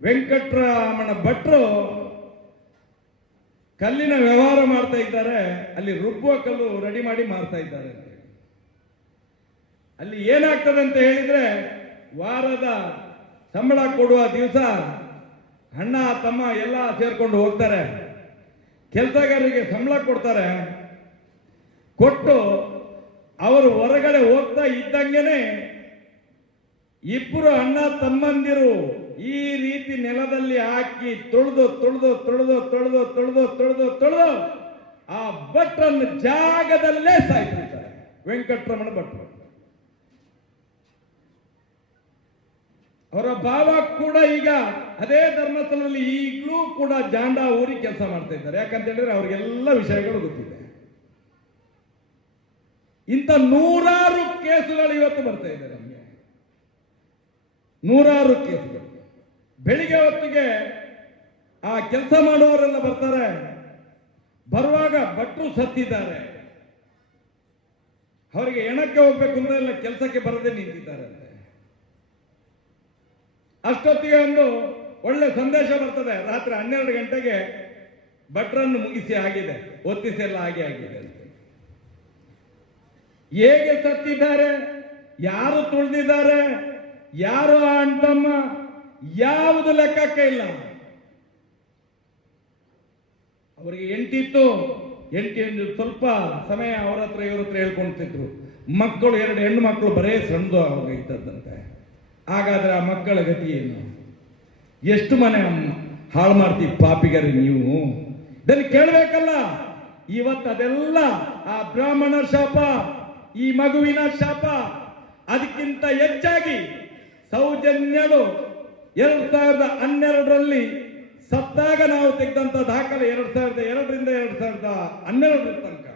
ವೆಂಕಟರಮಣ ಭಟ್ರು ಕಲ್ಲಿನ ವ್ಯವಹಾರ ಮಾಡ್ತಾ ಇದ್ದಾರೆ, ಅಲ್ಲಿ ರುಬ್ಬುವ ಕಲ್ಲು ರೆಡಿ ಮಾಡಿ ಮಾಡ್ತಾ ಇದ್ದಾರೆ. ಅಲ್ಲಿ ಏನಾಗ್ತದೆ ಅಂತ ಹೇಳಿದ್ರೆ, ವಾರದ ಸಂಬಳ ಕೊಡುವ ದಿವಸ ಅಣ್ಣ ತಮ್ಮ ಎಲ್ಲ ಸೇರ್ಕೊಂಡು ಹೋಗ್ತಾರೆ, ಕೆಲಸಗಾರರಿಗೆ ಸಂಬಳ ಕೊಡ್ತಾರೆ. ಕೊಟ್ಟು ಅವರು ಹೊರಗಡೆ ಹೋಗ್ತಾ ಇದ್ದಂಗೆನೆ ಇಬ್ಬರು ಅಣ್ಣ ತಮ್ಮಂದಿರು ಈ ರೀತಿ ನೆಲದಲ್ಲಿ ಹಾಕಿ ತೊಳೆದು ಆ ಭಟ್ರನ್ನು ಜಾಗದಲ್ಲೇ ಸಾಯಿಸಿದ್ದಾರೆ. ವೆಂಕಟರಮಣ ಭಟ್ರು ಅವರ ಭಾವ ಕೂಡ ಈಗ ಅದೇ ಧರ್ಮಸ್ಥಳದಲ್ಲಿ ಈಗಲೂ ಕೂಡ ಜಾಂಡ ಊರಿ ಕೆಲಸ ಮಾಡ್ತಾ ಇದ್ದಾರೆ. ಯಾಕಂತ ಹೇಳಿದ್ರೆ ಅವ್ರಿಗೆಲ್ಲ ವಿಷಯಗಳು ಗೊತ್ತಿದೆ. ಇಂಥ 100 ಕೇಸುಗಳು ಇವತ್ತು ಬರ್ತಾ ಇದ್ದಾರೆ. ನಮಗೆ 100 ಕೇಸುಗಳು. ಬೆಳಿಗ್ಗೆ ಹೊತ್ತಿಗೆ ಆ ಕೆಲಸ ಮಾಡುವವರೆಲ್ಲ ಬರ್ತಾರೆ. ಬರುವಾಗ ಭಟ್ರು ಸತ್ತಿದ್ದಾರೆ, ಅವರಿಗೆ ಹೆಣಕ್ಕೆ ಹೋಗ್ಬೇಕು ಅಂದ್ರೆ ಎಲ್ಲ ಕೆಲಸಕ್ಕೆ ಬರದೆ ನಿಂತಿದ್ದಾರೆ. ಅಷ್ಟೊತ್ತಿಗೆ ಒಂದು ಒಳ್ಳೆ ಸಂದೇಶ ಬರ್ತದೆ, ರಾತ್ರಿ 12 ಗಂಟೆಗೆ ಭಟ್ರನ್ನು ಮುಗಿಸಿ ಆಗಿದೆ, ಒತ್ತಿಸಿ ಎಲ್ಲ ಆಗಿದೆ ಅಂತ. ಹೇಗೆ ಸತ್ತಿದ್ದಾರೆ, ಯಾರು ತುಳಿದಿದ್ದಾರೆ, ಯಾರು ಅಣ್ತಮ್ಮ, ಯಾವುದು ಲೆಕ್ಕಕ್ಕೆ ಇಲ್ಲ. ಅವರಿಗೆ ಎಂಟಿತ್ತು, ಸ್ವಲ್ಪ ಸಮಯ ಅವರ ಹತ್ರ ಇವ್ರ ಹತ್ರ ಹೇಳ್ಕೊಂತಿದ್ರು. ಮಕ್ಕಳು 2 ಹೆಣ್ಣು ಮಕ್ಕಳು ಬರೇ ಸಣ್ಣದು ಅವಾಗ ಇದ್ದದ್ದಂತೆ. ಹಾಗಾದ್ರೆ ಆ ಮಕ್ಕಳ ಗತಿ ಏನು? ಎಷ್ಟು ಮನೆ ಹಾಳು ಮಾಡ್ತೀವಿ ಪಾಪಿಗರಿ ನೀವು? ಇದನ್ನು ಕೇಳಬೇಕಲ್ಲ. ಇವತ್ತು ಅದೆಲ್ಲ ಆ ಬ್ರಾಹ್ಮಣ ಶಾಪ, ಈ ಮಗುವಿನ ಶಾಪ. ಅದಕ್ಕಿಂತ ಹೆಚ್ಚಾಗಿ ಸೌಜನ್ಯಳು 2012ರಲ್ಲಿ ಸತ್ತಾಗ ನಾವು ತೆಗೆದಂತ ದಾಖಲೆ 2002ರಿಂದ 2012 ತನಕ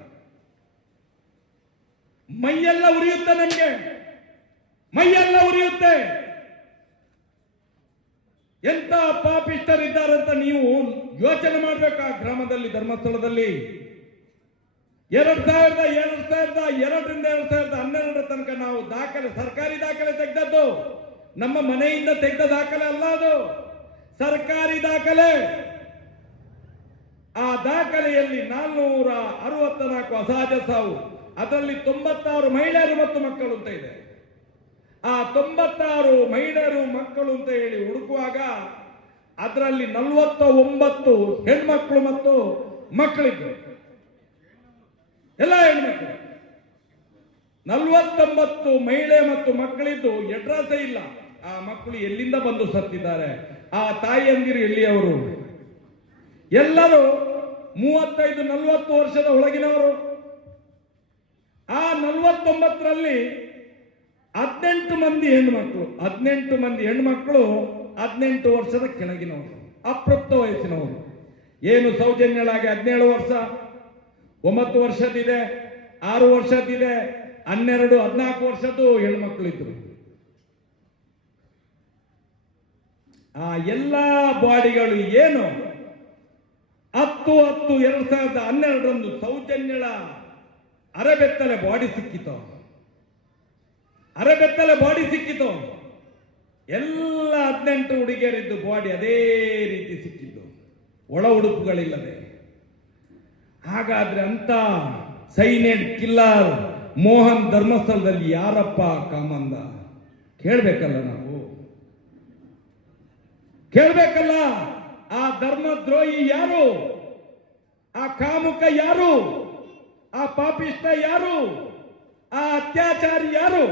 ಮೈಯೆಲ್ಲ ಉರಿಯುತ್ತೆ, ನಮ್ಗೆ ಮೈಯೆಲ್ಲ ಉರಿಯುತ್ತೆ. ಎಂತ ಪಾಪಿಷ್ಟರಿದ್ದಾರಂತ ನೀವು ಯೋಚನೆ ಮಾಡ್ಬೇಕು. ಆ ಗ್ರಾಮದಲ್ಲಿ, ಧರ್ಮಸ್ಥಳದಲ್ಲಿ 2002ರಿಂದ 2012 ತನಕ ನಾವು ದಾಖಲೆ, ಸರ್ಕಾರಿ ದಾಖಲೆ ತೆಗೆದದ್ದು, ನಮ್ಮ ಮನೆಯಿಂದ ತೆಗೆದ ದಾಖಲೆ ಅಲ್ಲ ಅದು, ಸರ್ಕಾರಿ ದಾಖಲೆ. ಆ ದಾಖಲೆಯಲ್ಲಿ 464 ಅಸಹಜ ಸಾವು, ಅದರಲ್ಲಿ 96 ಮಹಿಳೆಯರು ಮತ್ತು ಮಕ್ಕಳು ಅಂತ ಇದೆ. ಆ 96 ಮಹಿಳೆಯರು ಮಕ್ಕಳು ಅಂತ ಹೇಳಿ ಹುಡುಕುವಾಗ ಅದರಲ್ಲಿ 49 ಹೆಣ್ಮಕ್ಳು ಮತ್ತು ಮಕ್ಕಳಿದ್ರು, ಎಲ್ಲ ಹೆಣ್ಮಕ್ಳು. 49 ಮಹಿಳೆ ಮತ್ತು ಮಕ್ಕಳಿದ್ದು ಅಡ್ರೆಸ್ಸೇ ಇಲ್ಲ. ಆ ಮಕ್ಕಳು ಎಲ್ಲಿಂದ ಬಂದು ಸತ್ತಿದ್ದಾರೆ, ಆ ತಾಯಿಯಂದಿರು ಎಲ್ಲಿಯವರು? ಎಲ್ಲರೂ 35-40 ವರ್ಷದ ಒಳಗಿನವರು. ಆ 49ರಲ್ಲಿ 18 ಮಂದಿ ಹೆಣ್ಮಕ್ಳು, 18 ಮಂದಿ ಹೆಣ್ಮಕ್ಳು 18 ವರ್ಷದ ಕೆಳಗಿನವರು, ಅಪ್ರಾಪ್ತ ವಯಸ್ಸಿನವರು. ಏನು ಸೌಜನ್ಯಳಾಗಿ 17 ವರ್ಷ, 9 ವರ್ಷದಿದೆ, 6 ವರ್ಷದಿದೆ, 12, 14 ವರ್ಷದ್ದು ಹೆಣ್ಮಕ್ಳು ಇದ್ರು. ಆ ಎಲ್ಲಾ ಬಾಡಿಗಳು ಏನು 10/10/2012ರಂದು ಸೌಜನ್ಯಳ ಅರೆಬೆತ್ತಲೆ ಬಾಡಿ ಸಿಕ್ಕಿತು. ಅರೆಬೆತ್ತಲೆ ಬಾಡಿ ಸಿಕ್ಕಿತು. ಎಲ್ಲ 18 ಹುಡುಗಿಯರಿದ್ದು ಬಾಡಿ ಅದೇ ರೀತಿ ಸಿಕ್ಕಿದ್ದು, ಒಳ ಉಡುಪುಗಳಿಲ್ಲದೆ. ಹಾಗಾದ್ರೆ ಅಂತ ಸೈಲೆಂಟ್ ಕಿಲ್ಲರ್ ಮೋಹನ್ ಧರ್ಮಸ್ಥಳದಲ್ಲಿ ಯಾರಪ್ಪ ಕಾಮಂದ? ಕೇಳ್ಬೇಕಲ್ಲ ನಾವು, ಕೇಳ್ಬೇಕಲ್ಲ. ಆ ಧರ್ಮದ್ರೋಹಿ ಯಾರು? ಆ ಕಾಮುಕ ಯಾರು? ಆ ಪಾಪಿಷ್ಟ ಯಾರು? ಆ ಅತ್ಯಾಚಾರಿ ಯಾರು?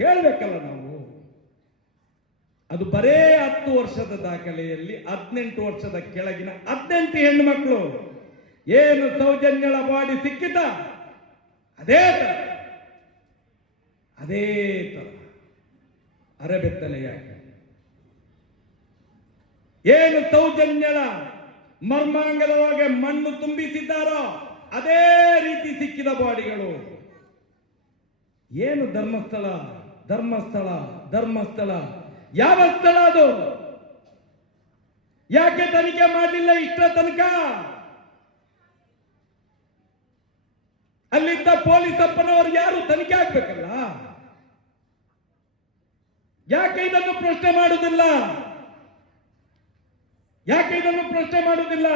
ಕೇಳ್ಬೇಕಲ್ಲ ನಾವು. ಅದು ಬರೇ 10 ವರ್ಷದ ದಾಖಲೆಯಲ್ಲಿ 18 ವರ್ಷದ ಕೆಳಗಿನ 18 ಹೆಣ್ಣು ಮಕ್ಕಳು. ಏನು ಸೌಜನ್ಯಳ ಬಾಡಿ ಸಿಕ್ಕಿತ ಅದೇ ತರ ಅರೆಬೆತ್ತಲೆಯಾಗಿ. ಏನು ಸೌಜನ್ಯಳ ಮರ್ಮಾಂಗದೊಳಗೆ ಮಣ್ಣು ತುಂಬಿಸಿದ್ದಾರೋ ಅದೇ ರೀತಿ ಸಿಕ್ಕಿದ ಬಾಡಿಗಳು. ಏನು ಧರ್ಮಸ್ಥಳ, ಧರ್ಮಸ್ಥಳ, ಧರ್ಮಸ್ಥಳ, ಯಾವ ಸ್ಥಳ ಅದು? ಯಾಕೆ ತನಿಖೆ ಮಾಡಲಿಲ್ಲ ಇಷ್ಟ ತನಕ? ಅಲ್ಲಿದ್ದ ಪೊಲೀಸ್ ಅಪ್ಪನವರು ಯಾರು ತನಿಖೆ ಆಗ್ಬೇಕಲ್ಲ? ಯಾಕೆ ಇದನ್ನು ಪ್ರಶ್ನೆ ಮಾಡುವುದಿಲ್ಲ? ಯಾಕೆ ಇದನ್ನು ಪ್ರಶ್ನೆ ಮಾಡುವುದಿಲ್ಲ?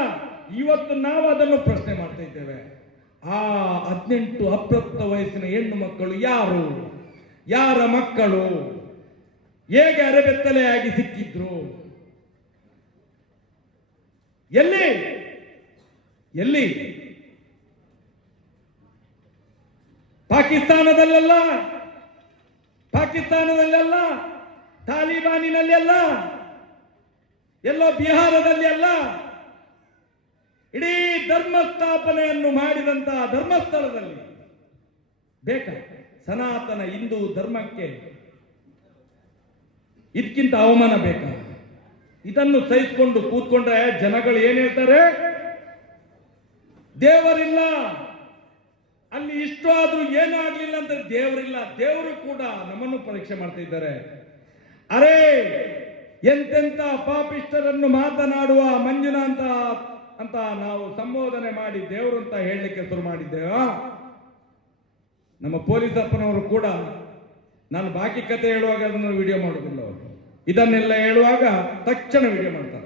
ಇವತ್ತು ನಾವು ಅದನ್ನು ಪ್ರಶ್ನೆ ಮಾಡ್ತಾ ಇದ್ದೇವೆ. ಆ 18 ಅಪ್ರಾಪ್ತ ವಯಸ್ಸಿನ ಹೆಣ್ಣು ಮಕ್ಕಳು ಯಾರು? ಯಾರ ಮಕ್ಕಳು? ಹೇಗೆ ಅರೆಬೆತ್ತಲೆಯಾಗಿ ಸಿಕ್ಕಿದ್ರು? ಎಲ್ಲಿ ಎಲ್ಲಿ? ಪಾಕಿಸ್ತಾನದಲ್ಲೆಲ್ಲ, ತಾಲಿಬಾನಿನಲ್ಲಿ ಅಲ್ಲ, ಎಲ್ಲೋ ಬಿಹಾರದಲ್ಲಿ ಅಲ್ಲ, ಇಡೀ ಧರ್ಮ ಸ್ಥಾಪನೆಯನ್ನು ಮಾಡಿದಂತಹ ಧರ್ಮಸ್ಥಳದಲ್ಲಿ ಬೇಕಾ? ಸನಾತನ ಹಿಂದೂ ಧರ್ಮಕ್ಕೆ ಇದಕ್ಕಿಂತ ಅವಮಾನ ಬೇಕಾ? ಇದನ್ನು ಸಹಿಸಿಕೊಂಡು ಕೂತ್ಕೊಂಡ್ರೆ ಜನಗಳು ಏನ್ ಹೇಳ್ತಾರೆ? ದೇವರಿಲ್ಲ, ಅಲ್ಲಿ ಇಷ್ಟು ಆದ್ರೂ ಏನೂ ಆಗ್ಲಿಲ್ಲ ಅಂತ ದೇವರಿಲ್ಲ. ದೇವರು ಕೂಡ ನಮ್ಮನ್ನು ಪರೀಕ್ಷೆ ಮಾಡ್ತಾ ಇದ್ದಾರೆ. ಅರೇ, ಎಂತೆಂತ ಪಾಪಿಷ್ಟರನ್ನು ಮಾತನಾಡುವ ಮಂಜುನಾಥ ಅಂತ ನಾವು ಸಂಬೋಧನೆ ಮಾಡಿ ದೇವರು ಅಂತ ಹೇಳಲಿಕ್ಕೆ ಶುರು ಮಾಡಿದ್ದೇವ. ನಮ್ಮ ಪೊಲೀಸ್ ಅಪ್ಪನವರು ಕೂಡ ನಾನು ಬಾಕಿ ಕತೆ ಹೇಳುವಾಗ ಅದನ್ನು ವಿಡಿಯೋ ಮಾಡುವುದಿಲ್ಲ. ಅವರು ಇದನ್ನೆಲ್ಲ ಹೇಳುವಾಗ ತಕ್ಷಣ ವಿಡಿಯೋ ಮಾಡ್ತಾರೆ.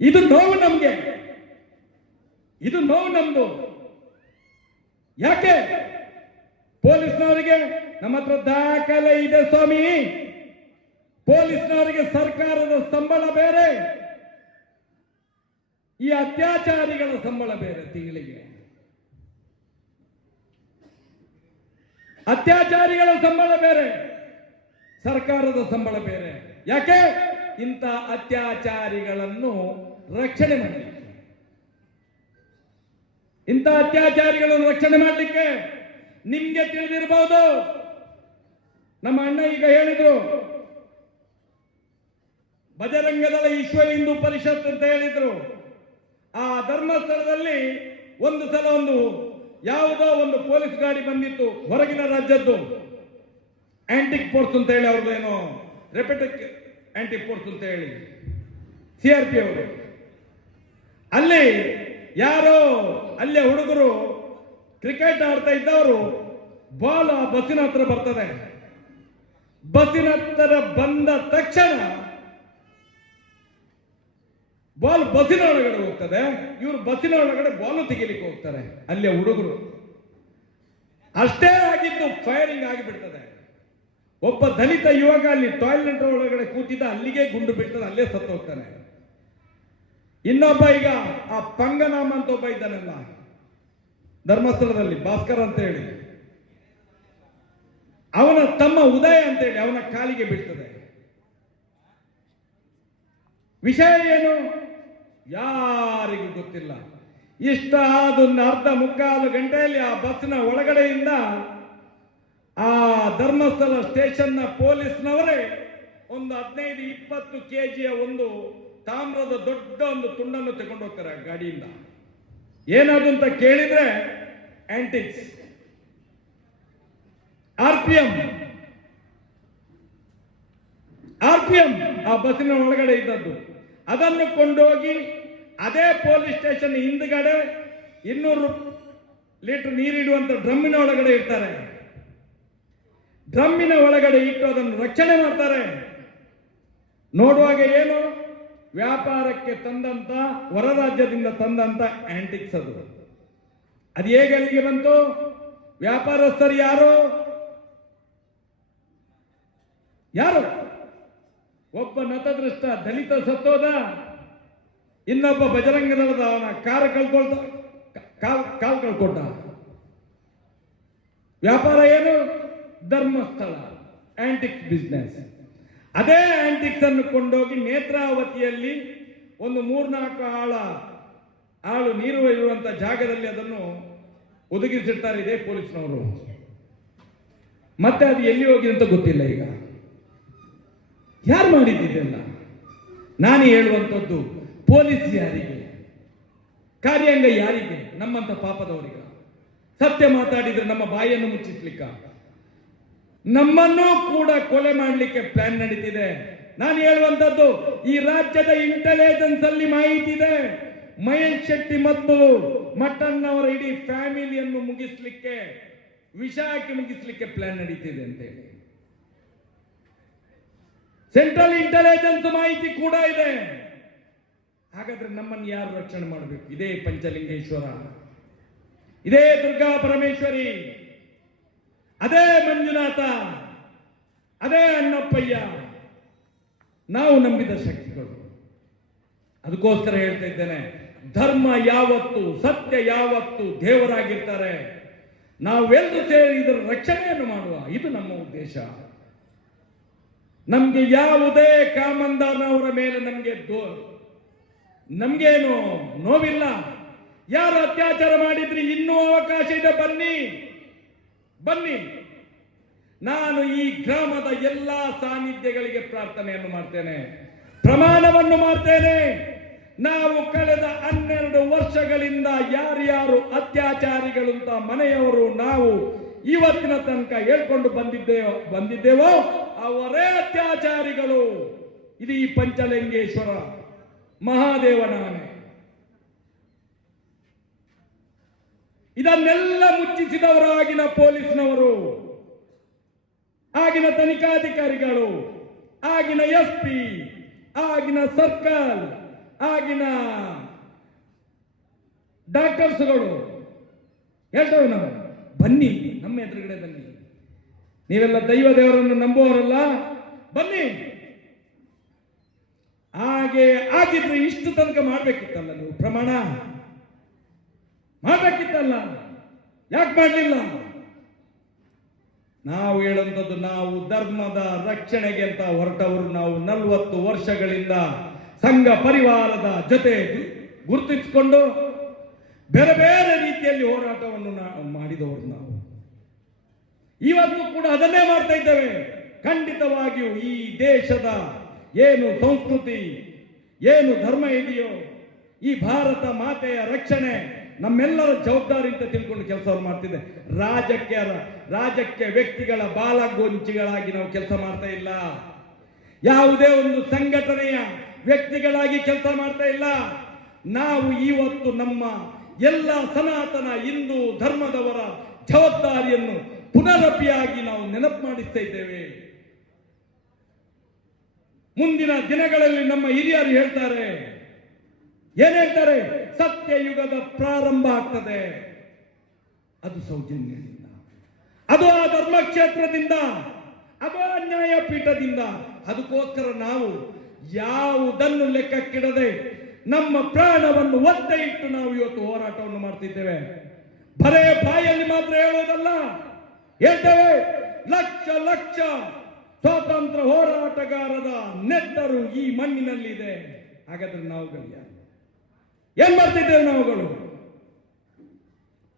ಇದು ನೋವು ನಮ್ಗೆ, ಇದು ನೋವು ನಮ್ದು. ಯಾಕೆ ಪೊಲೀಸ್ನವರಿಗೆ ನಮ್ಮ ಹತ್ರ ದಾಖಲೆ ಇದೆ ಸ್ವಾಮಿ. ಪೊಲೀಸ್ನವರಿಗೆ ಸರ್ಕಾರದ ಸಂಬಳ ಬೇರೆ, ಈ ಅತ್ಯಾಚಾರಿಗಳ ಸಂಬಳ ಬೇರೆ. ತಿಂಗಳಿಗೆ ಅತ್ಯಾಚಾರಿಗಳ ಸಂಬಳ ಬೇರೆ, ಸರ್ಕಾರದ ಸಂಬಳ ಬೇರೆ. ಯಾಕೆ? ಇಂಥ ಅತ್ಯಾಚಾರಿಗಳನ್ನು ರಕ್ಷಣೆ ಮಾಡಲಿಕ್ಕೆ, ಇಂಥ ಅತ್ಯಾಚಾರಿಗಳನ್ನು ರಕ್ಷಣೆ ಮಾಡಲಿಕ್ಕೆ. ನಿಮ್ಗೆ ತಿಳಿದಿರಬಹುದು, ನಮ್ಮ ಅಣ್ಣ ಈಗ ಹೇಳಿದ್ರು, ಬಜರಂಗದಳ ವಿಶ್ವ ಹಿಂದೂ ಪರಿಷತ್ ಅಂತ ಹೇಳಿದ್ರು. ಆ ಧರ್ಮಸ್ಥಳದಲ್ಲಿ ಒಂದು ಸಲ ಯಾವುದೋ ಒಂದು ಪೊಲೀಸ್ ಗಾಡಿ ಬಂದಿತ್ತು, ಹೊರಗಿನ ರಾಜ್ಯದ್ದು, ಆಂಟಿಕ್ ಫೋರ್ಸ್ ಅಂತ ಹೇಳಿ, ಅವ್ರದ್ದು ಏನೋ ರೆಪ್ಯೂಟೆಡ್ ಆಂಟಿಕ್ ಫೋರ್ಸ್ ಅಂತ ಹೇಳಿ, CRP ಅವರು. ಅಲ್ಲಿ ಯಾರೋ ಅಲ್ಲೇ ಹುಡುಗರು ಕ್ರಿಕೆಟ್ ಆಡ್ತಾ ಇದ್ದವರು, ಬಾಲ್ ಆ ಬಸ್ಸಿನ ಹತ್ರ ಬರ್ತದೆ. ಬಸ್ಸಿನ ಹತ್ರ ಬಂದ ತಕ್ಷಣ ಬಾಲ್ ಬಸ್ಸಿನ ಒಳಗಡೆ ಹೋಗ್ತದೆ. ಇವರು ಬಸ್ಸಿನ ಒಳಗಡೆ ಬಾಲ್ ತೆಗಿಲಿಕ್ಕೆ ಹೋಗ್ತಾರೆ ಅಲ್ಲೇ ಹುಡುಗರು. ಅಷ್ಟೇ ಆಗಿದ್ದು ಫೈರಿಂಗ್ ಆಗಿಬಿಡ್ತದೆ. ಒಬ್ಬ ದಲಿತ ಯುವಕ ಅಲ್ಲಿ ಟಾಯ್ಲೆಟ್ ಒಳಗಡೆ ಕೂತಿದ್ದ, ಅಲ್ಲಿಗೆ ಗುಂಡು ಬಿಡ್ತದೆ, ಅಲ್ಲೇ ಸತ್ತು ಹೋಗ್ತಾನೆ. ಇನ್ನೊಬ್ಬ ಈಗ ಆ ಪಂಗನಾಮ ಅಂತ ಒಬ್ಬ ಇದ್ದಾನಲ್ಲ ಧರ್ಮಸ್ಥಳದಲ್ಲಿ, ಭಾಸ್ಕರ್ ಅಂತ ಹೇಳಿ, ಅವನ ತಮ್ಮ ಉದಯ ಅಂತ ಹೇಳಿ ಅವನ ಕಾಲಿಗೆ ಬೀಳ್ತದೆ. ವಿಷಯ ಏನು ಯಾರಿಗೂ ಗೊತ್ತಿಲ್ಲ. ಇಷ್ಟ ಆದೊಂದು ಅರ್ಧ ಮುಕ್ಕಾಲು ಗಂಟೆಯಲ್ಲಿ ಆ ಬಸ್ನ ಒಳಗಡೆಯಿಂದ ಆ ಧರ್ಮಸ್ಥಳ ಸ್ಟೇಷನ್ನ ಪೊಲೀಸ್ನವರೇ ಒಂದು 15-20 kg ಒಂದು ತಾಮ್ರದ ದೊಡ್ಡ ಒಂದು ತುಂಡನ್ನು ತಗೊಂಡು ಹೋಗ್ತಾರೆ ಆ ಗಾಡಿಯಿಂದ. ಏನದು ಅಂತ ಕೇಳಿದ್ರೆ ಆಂಟಿಕ್ಸ್, RPM ಆ ಬಸ್ಸಿನ ಒಳಗಡೆ ಇದ್ದದ್ದು. ಅದನ್ನು ಕೊಂಡೋಗಿ ಅದೇ ಪೊಲೀಸ್ ಸ್ಟೇಷನ್ ಹಿಂದ್ಗಡೆ 200 ಲೀಟರ್ ನೀರಿಡುವಂತ ಡ್ರಮ್ಮಿನ ಒಳಗಡೆ ಇರ್ತಾರೆ. ಡ್ರಮ್ಮಿನ ಒಳಗಡೆ ಇಟ್ಟು ಅದನ್ನು ರಕ್ಷಣೆ ಮಾಡ್ತಾರೆ. ನೋಡುವಾಗ ಏನು ವ್ಯಾಪಾರಕ್ಕೆ ತಂದಂತ, ಹೊರ ರಾಜ್ಯದಿಂದ ತಂದಂತ ಆಂಟಿಕ್ಸ್ ಅದು. ಅದು ಹೇಗೆ ಅಲ್ಲಿಗೆ ಬಂತು? ವ್ಯಾಪಾರಸ್ಥರು ಯಾರು? ಒಬ್ಬ ನತದೃಷ್ಟ ದಲಿತ ಸತ್ತೋದ, ಇನ್ನೊಬ್ಬ ಬಜರಂಗದಳದ ಅವನ ಕಾಲು ಕಳ್ಕೊಟ್ಟ. ವ್ಯಾಪಾರ ಏನು? Dharmasthala antiques business. ಅದೇ ಆಂಟಿಕ್ಸ್ ಅನ್ನು ಕೊಂಡೋಗಿ ನೇತ್ರಾವತಿಯಲ್ಲಿ ಒಂದು 3-4 ಆಳು ನೀರು ಇರುವಂತ ಜಾಗದಲ್ಲಿ ಅದನ್ನು ಒದಗಿಸಿರ್ತಾರೆ ಇದೇ ಪೊಲೀಸ್ನವರು. ಮತ್ತೆ ಅದು ಎಲ್ಲಿ ಹೋಗಿ ಅಂತ ಗೊತ್ತಿಲ್ಲ. ಈಗ ಯಾರು ಮಾಡಿದ್ದಿದೆಲ್ಲ? ನಾನು ಹೇಳುವಂಥದ್ದು, ಪೊಲೀಸ್ ಯಾರಿಗೆ, ಕಾರ್ಯಾಂಗ ಯಾರಿಗೆ? ನಮ್ಮಂತ ಪಾಪದವರಿಗೆ. ಸತ್ಯ ಮಾತಾಡಿದ್ರೆ ನಮ್ಮ ಬಾಯನ್ನು ಮುಚ್ಚಿಸ್ಲಿಕ್ಕ, ನಮ್ಮನ್ನೂ ಕೂಡ ಕೊಲೆ ಮಾಡಲಿಕ್ಕೆ ಪ್ಲಾನ್ ನಡೀತಿದೆ. ನಾನು ಹೇಳುವಂತದ್ದು, ಈ ರಾಜ್ಯದ ಇಂಟೆಲಿಜೆನ್ಸ್ ಅಲ್ಲಿ ಮಾಹಿತಿ ಇದೆ. ಮಹೇಶ್ ಶೆಟ್ಟಿ ಮತ್ತು ಮಟ್ಟಣ್ಣ ಅವರ ಇಡೀ ಫ್ಯಾಮಿಲಿಯನ್ನು ಮುಗಿಸ್ಲಿಕ್ಕೆ, ವಿಷ ಹಾಕಿ ಮುಗಿಸ್ಲಿಕ್ಕೆ ಪ್ಲಾನ್ ನಡೀತಿದೆ ಅಂತ ಹೇಳಿ ಸೆಂಟ್ರಲ್ ಇಂಟೆಲಿಜೆನ್ಸ್ ಮಾಹಿತಿ ಕೂಡ ಇದೆ. ಹಾಗಾದ್ರೆ ನಮ್ಮನ್ನು ಯಾರು ರಕ್ಷಣೆ ಮಾಡಬೇಕು? ಇದೇ ಪಂಚಲಿಂಗೇಶ್ವರ, ಇದೇ ದುರ್ಗಾ ಪರಮೇಶ್ವರಿ, ಅದೇ ಮಂಜುನಾಥ, ಅದೇ ಅಣ್ಣಪ್ಪಯ್ಯ, ನಾವು ನಂಬಿದ ಶಕ್ತಿಗಳು. ಅದಕ್ಕೋಸ್ಕರ ಹೇಳ್ತಾ ಇದ್ದೇನೆ, ಧರ್ಮ ಯಾವತ್ತು, ಸತ್ಯ ಯಾವತ್ತು ದೇವರಾಗಿರ್ತಾರೆ. ನಾವೆಲ್ಲರೂ ಸೇರಿ ಇದರ ರಕ್ಷಣೆಯನ್ನು ಮಾಡುವ, ಇದು ನಮ್ಮ ಉದ್ದೇಶ. ನಮ್ಗೆ ಯಾವುದೇ ಕಾಮಂದಾರನವರ ಮೇಲೆ ನಮ್ಗೇನು ನೋವಿಲ್ಲ. ಯಾರು ಅತ್ಯಾಚಾರ ಮಾಡಿದ್ರಿ ಇನ್ನೂ ಅವಕಾಶ ಇದೆ, ಬನ್ನಿ. ನಾನು ಈ ಗ್ರಾಮದ ಎಲ್ಲಾ ಸಾನ್ನಿಧ್ಯಗಳಿಗೆ ಪ್ರಾರ್ಥನೆಯನ್ನು ಮಾಡ್ತೇನೆ, ಪ್ರಮಾಣವನ್ನು ಮಾಡ್ತೇನೆ. ನಾವು ಕಳೆದ 12 ವರ್ಷಗಳಿಂದ ಯಾರ್ಯಾರು ಅತ್ಯಾಚಾರಿಗಳು ಅಂತ ಮನೆಯವರು ನಾವು ಇವತ್ತಿನ ತನಕ ಹೇಳ್ಕೊಂಡು ಬಂದಿದ್ದೇವೋ ಅವರೇ ಅತ್ಯಾಚಾರಿಗಳು. ಇದು ಈ ಪಂಚಲಿಂಗೇಶ್ವರ ಮಹಾದೇವನ ಆಣೆ. ಇದನ್ನೆಲ್ಲ ಮುಚ್ಚಿಸಿದವರು ಆಗಿನ ಪೊಲೀಸ್ನವರು, ಆಗಿನ ತನಿಖಾಧಿಕಾರಿಗಳು, ಆಗಿನ SP, ಆಗಿನ ಸರ್ಕಲ್, ಆಗಿನ ಡಾಕ್ಟರ್ಸ್ಗಳು ಹೇಳ್ತೇವೆ ನಾವು, ಬನ್ನಿ ನಮ್ಮ ಎದುರುಗಡೆ ಬನ್ನಿ, ನೀವೆಲ್ಲ ದೈವ ದೇವರನ್ನು ನಂಬುವವರಲ್ಲ, ಬನ್ನಿ. ಹಾಗೆ ಆಗಿದ್ರೆ ಇಷ್ಟು ತನಕ ಮಾಡ್ಬೇಕಿತ್ತಲ್ಲ, ನೀವು ಪ್ರಮಾಣ ಮಾಡ್ಬೇಕಿತ್ತಲ್ಲ, ಯಾಕೆ ಮಾಡಲಿಲ್ಲ? ನಾವು ಹೇಳುವಂಥದ್ದು, ನಾವು ಧರ್ಮದ ರಕ್ಷಣೆಗೆ ಅಂತ ಹೊರಟವರು. ನಾವು 40 ವರ್ಷಗಳಿಂದ ಸಂಘ ಪರಿವಾರದ ಜೊತೆ ಗುರುತಿಸಿಕೊಂಡು ಬೇರೆ ಬೇರೆ ರೀತಿಯಲ್ಲಿ ಹೋರಾಟವನ್ನು ಮಾಡಿದವರು ನಾವು. ಇವತ್ತು ಕೂಡ ಅದನ್ನೇ ಮಾಡ್ತಾ ಇದ್ದೇವೆ. ಖಂಡಿತವಾಗಿಯೂ ಈ ದೇಶದ ಏನು ಸಂಸ್ಕೃತಿ, ಏನು ಧರ್ಮ ಇದೆಯೋ, ಈ ಭಾರತ ಮಾತೆಯ ರಕ್ಷಣೆ ನಮ್ಮೆಲ್ಲರ ಜವಾಬ್ದಾರಿ ಅಂತ ತಿಳ್ಕೊಂಡು ಕೆಲಸವನ್ನು ಮಾಡ್ತಿದೆ. ರಾಜಕೀಯ ವ್ಯಕ್ತಿಗಳ ಬಾಲಗೊಂಚಿಗಳಾಗಿ ನಾವು ಕೆಲಸ ಮಾಡ್ತಾ ಇಲ್ಲ. ಯಾವುದೇ ಒಂದು ಸಂಘಟನೆಯ ವ್ಯಕ್ತಿಗಳಾಗಿ ಕೆಲಸ ಮಾಡ್ತಾ ಇಲ್ಲ. ನಾವು ಇವತ್ತು ನಮ್ಮ ಎಲ್ಲ ಸನಾತನ ಹಿಂದೂ ಧರ್ಮದವರ ಜವಾಬ್ದಾರಿಯನ್ನು ಪುನರಪಿಯಾಗಿ ನಾವು ನೆನಪು ಮಾಡಿಸ್ತಾ ಇದ್ದೇವೆ. ಮುಂದಿನ ದಿನಗಳಲ್ಲಿ ನಮ್ಮ ಹಿರಿಯರು ಹೇಳ್ತಾರೆ, ಏನ್ ಹೇಳ್ತಾರೆ? ಸತ್ಯಯುಗದ ಪ್ರಾರಂಭ ಆಗ್ತದೆ. ಅದು ಸೌಜನ್ಯದಿಂದ, ಅದು ಆ ಧರ್ಮಕ್ಷೇತ್ರದಿಂದ, ಅದು ಆ ನ್ಯಾಯಪೀಠದಿಂದ. ಅದಕ್ಕೋಸ್ಕರ ನಾವು ಯಾವುದನ್ನು ಲೆಕ್ಕಕ್ಕಿಡದೆ ನಮ್ಮ ಪ್ರಾಣವನ್ನು ಒತ್ತೆ ಇಟ್ಟು ನಾವು ಇವತ್ತು ಹೋರಾಟವನ್ನು ಮಾಡ್ತಿದ್ದೇವೆ. ಬರೇ ಬಾಯಲ್ಲಿ ಮಾತ್ರ ಹೇಳೋದಲ್ಲ, ಹೇಳ್ತೇವೆ. ಲಕ್ಷ ಸ್ವಾತಂತ್ರ್ಯ ಹೋರಾಟಗಾರರ ನೆತ್ತರು ಈ ಮಣ್ಣಿನಲ್ಲಿದೆ. ಹಾಗಾದ್ರೆ ನಾವುಗಳು ಏನ್ ಮಾಡ್ತಿದ್ದೇವೆ? ನಾವುಗಳು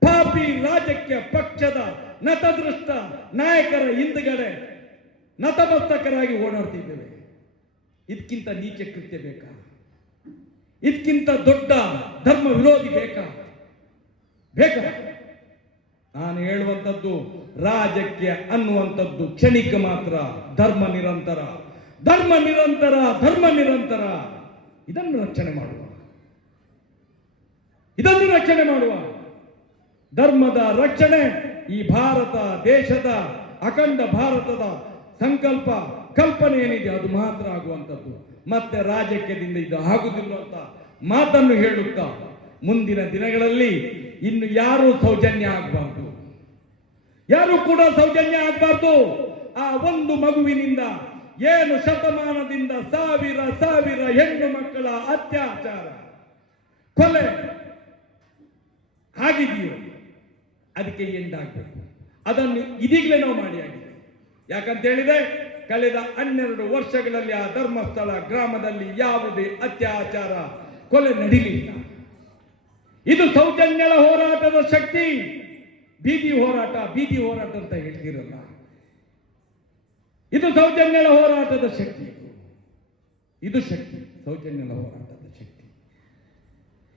ಪಾಪಿ ರಾಜಕೀಯ ಪಕ್ಷದ ನತದೃಷ್ಟ ನಾಯಕರ ಹಿಂದುಗಡೆ ನತಮಸ್ತಕರಾಗಿ ಓಡಾಡ್ತಿದ್ದೇವೆ. ಇದಕ್ಕಿಂತ ನೀಚ ಕೃತ್ಯ ಬೇಕಾ? ಇದಕ್ಕಿಂತ ದೊಡ್ಡ ಧರ್ಮ ವಿರೋಧಿ ಬೇಕಾ? ನಾನು ಹೇಳುವಂಥದ್ದು, ರಾಜಕೀಯ ಅನ್ನುವಂಥದ್ದು ಕ್ಷಣಿಕ ಮಾತ್ರ. ಧರ್ಮ ನಿರಂತರ. ಇದನ್ನು ರಕ್ಷಣೆ ಮಾಡುವ ಧರ್ಮದ ರಕ್ಷಣೆ ಈ ಭಾರತ ದೇಶದ ಅಖಂಡ ಭಾರತದ ಸಂಕಲ್ಪ ಕಲ್ಪನೆ ಏನಿದೆ ಅದು ಮಾತ್ರ ಆಗುವಂಥದ್ದು. ಮತ್ತೆ ರಾಜಕೀಯದಿಂದ ಇದು ಆಗುವುದಿಲ್ಲ ಅಂತ ಮಾತನ್ನು ಹೇಳುತ್ತಾ, ಮುಂದಿನ ದಿನಗಳಲ್ಲಿ ಇನ್ನು ಯಾರೂ ಸೌಜನ್ಯ ಆಗಬಾರ್ದು, ಯಾರು ಕೂಡ ಸೌಜನ್ಯ ಆಗಬಾರ್ದು. ಆ ಒಂದು ಮಗುವಿನಿಂದ ಏನು ಶತಮಾನದಿಂದ ಸಾವಿರ ಹೆಣ್ಣು ಮಕ್ಕಳ ಅತ್ಯಾಚಾರ ಕೊಲೆ ಆಗಿದೆಯೋ ಅದಕ್ಕೆ ಎಂಡಾಗಬೇಕು. ಅದನ್ನು ಇದೀಗಲೇ ನಾವು ಮಾಡಿ ಆಗಿದೆ. ಯಾಕಂತ ಹೇಳಿದ್ರೆ ಕಳೆದ 12 ವರ್ಷಗಳಲ್ಲಿ ಆ ಧರ್ಮಸ್ಥಳ ಗ್ರಾಮದಲ್ಲಿ ಯಾವುದೇ ಅತ್ಯಾಚಾರ ಕೊಲೆ ನಡೀಲಿಲ್ಲ. ಇದು ಸೌಜನ್ಯದ ಹೋರಾಟದ ಶಕ್ತಿ. ಬೀದಿ ಹೋರಾಟ ಅಂತ ಹೇಳ್ತಿರಲ್ಲ, ಇದು ಸೌಜನ್ಯದ ಹೋರಾಟದ ಶಕ್ತಿ. ಇದು ಶಕ್ತಿ, ಸೌಜನ್ಯದ ಹೋರಾಟದ ಶಕ್ತಿ.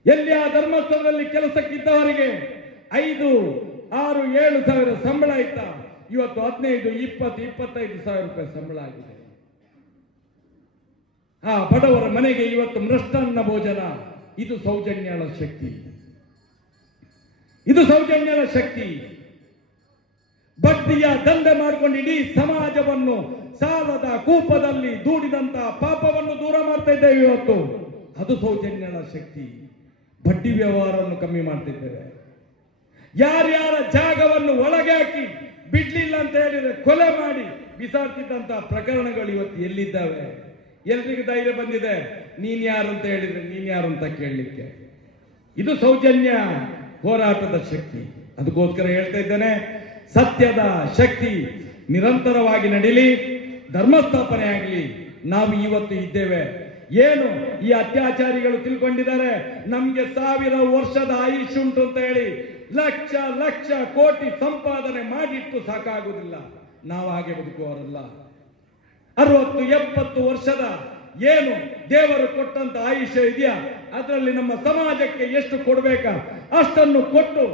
ಎಲ್ಲಿ ಆ ಧರ್ಮಸ್ಥಳದಲ್ಲಿ ಕೆಲಸಕ್ಕಿದ್ದವರಿಗೆ 5, 6, 7 ಸಾವಿರ ಸಂಬಳ ಇತ್ತ, ಇವತ್ತು 15, 20, 25 ಸಾವಿರ ರೂಪಾಯಿ ಸಂಬಳ ಆಗಿದೆ. ಆ ಬಡವರ ಮನೆಗೆ ಇವತ್ತು ಮೃಷ್ಟಾನ್ನ ಭೋಜನ. ಇದು ಸೌಜನ್ಯದ ಶಕ್ತಿ. ಬಡ್ಡಿಯ ದಂಧೆ ಮಾಡಿಕೊಂಡು ಇಡೀ ಸಮಾಜವನ್ನು ಸಾಲದ ಕೂಪದಲ್ಲಿ ದೂಡಿದಂತ ಪಾಪವನ್ನು ದೂರ ಮಾಡ್ತಾ ಇದ್ದೇವೆ ಇವತ್ತು. ಅದು ಸೌಜನ್ಯದ ಶಕ್ತಿ. ಬಡ್ಡಿ ವ್ಯವಹಾರವನ್ನು ಕಮ್ಮಿ ಮಾಡ್ತಿದ್ದೇವೆ. ಯಾರ್ಯಾರ ಜಾಗವನ್ನು ಒಳಗೆ ಹಾಕಿ ಬಿಡ್ಲಿಲ್ಲ ಅಂತ ಹೇಳಿದ್ರೆ ಕೊಲೆ ಮಾಡಿ ಬಿಸಾಡ್ತಿದ್ದಂತ ಪ್ರಕರಣಗಳು ಇವತ್ತು ಎಲ್ಲಿದ್ದಾವೆ? ಎಲ್ರಿಗೂ ಧೈರ್ಯ ಬಂದಿದೆ ನೀನ್ ಯಾರು ಅಂತ ಹೇಳಿದ್ರೆ ನೀನ್ ಯಾರು ಅಂತ ಕೇಳಲಿಕ್ಕೆ. ಇದು ಸೌಜನ್ಯ ಹೋರಾಟದ ಶಕ್ತಿ. ಅದಕ್ಕೋಸ್ಕರ ಹೇಳ್ತಾ ಇದ್ದೇನೆ, ಸತ್ಯದ ಶಕ್ತಿ ನಿರಂತರವಾಗಿ ನಡೀಲಿ, ಧರ್ಮ ಸ್ಥಾಪನೆ ಆಗಲಿ. ನಾವು ಇವತ್ತು ಇದ್ದೇವೆ. ಏನು ಈ ಅತ್ಯಾಚಾರಿಗಳು ತಿಳ್ಕೊಂಡಿದ್ದಾರೆ, ನಮ್ಗೆ 1000 ವರ್ಷದ ಆಯುಷ್ ಉಂಟು ಅಂತ ಹೇಳಿ ಲಕ್ಷ ಕೋಟಿ ಸಂಪಾದನೆ ಮಾಡಿಟ್ಟು ಸಾಕಾಗುವುದಿಲ್ಲ. ನಾವು ಹಾಗೆ ಬದುಕುವವರಲ್ಲ. 60-70 ವರ್ಷದ ಏನು ದೇವರು ಕೊಟ್ಟಂತ ಆಯುಷ್ಯ ಇದೆಯಾ, ಅದರಲ್ಲಿ ನಮ್ಮ ಸಮಾಜಕ್ಕೆ ಎಷ್ಟು ಕೊಡಬೇಕಾ ಅಷ್ಟನ್ನು ಕೊಟ್ಟು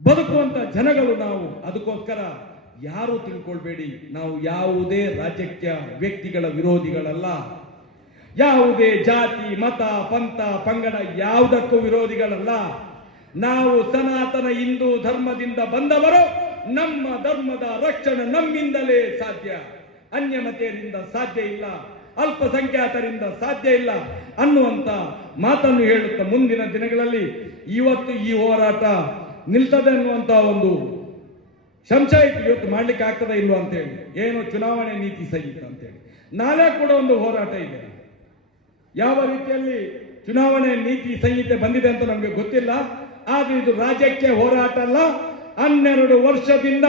ಬದುಕುವಂತ ಜನಗಳು ನಾವು. ಅದಕ್ಕೋಸ್ಕರ ಯಾರು ತಿಳ್ಕೊಳ್ಬೇಡಿ, ನಾವು ಯಾವುದೇ ರಾಜಕೀಯ ವ್ಯಕ್ತಿಗಳ ವಿರೋಧಿಗಳಲ್ಲ, ಯಾವುದೇ ಜಾತಿ ಮತ ಪಂಥ ಪಂಗಡ ಯಾವುದಕ್ಕೂ ವಿರೋಧಿಗಳಲ್ಲ. ನಾವು ಸನಾತನ ಹಿಂದೂ ಧರ್ಮದಿಂದ ಬಂದವರು. ನಮ್ಮ ಧರ್ಮದ ರಕ್ಷಣೆ ನಮ್ಮಿಂದಲೇ ಸಾಧ್ಯ, ಅನ್ಯಮತೆಯರಿಂದ ಸಾಧ್ಯ ಇಲ್ಲ. ಅಲ್ಪಸಂಖ್ಯಾತರಿಂದ ಸಾಧ್ಯ ಇಲ್ಲ ಅನ್ನುವಂತ ಮಾತನ್ನು ಹೇಳುತ್ತಾ ಮುಂದಿನ ದಿನಗಳಲ್ಲಿ ಇವತ್ತು ಈ ಹೋರಾಟ ನಿಲ್ತದೆ ಅನ್ನುವಂತ ಒಂದು ಸಂಶಯ ಇತ್ತು. ಇವತ್ತು ಮಾಡ್ಲಿಕ್ಕೆ ಆಗ್ತದೆ ಇಲ್ವಾ ಅಂತ ಹೇಳಿ, ಏನು ಚುನಾವಣೆ ನೀತಿ ಸಂಹಿತೆ ಅಂತೇಳಿ. ನಾಳೆ ಕೂಡ ಒಂದು ಹೋರಾಟ ಇದೆ. ಯಾವ ರೀತಿಯಲ್ಲಿ ಚುನಾವಣೆ ನೀತಿ ಸಂಹಿತೆ ಬಂದಿದೆ ಅಂತ ನಮಗೆ ಗೊತ್ತಿಲ್ಲ. ಆದ್ರೆ ಇದು ರಾಜ್ಯಕ್ಕೆ ಹೋರಾಟ ಅಲ್ಲ. 12 ವರ್ಷದಿಂದ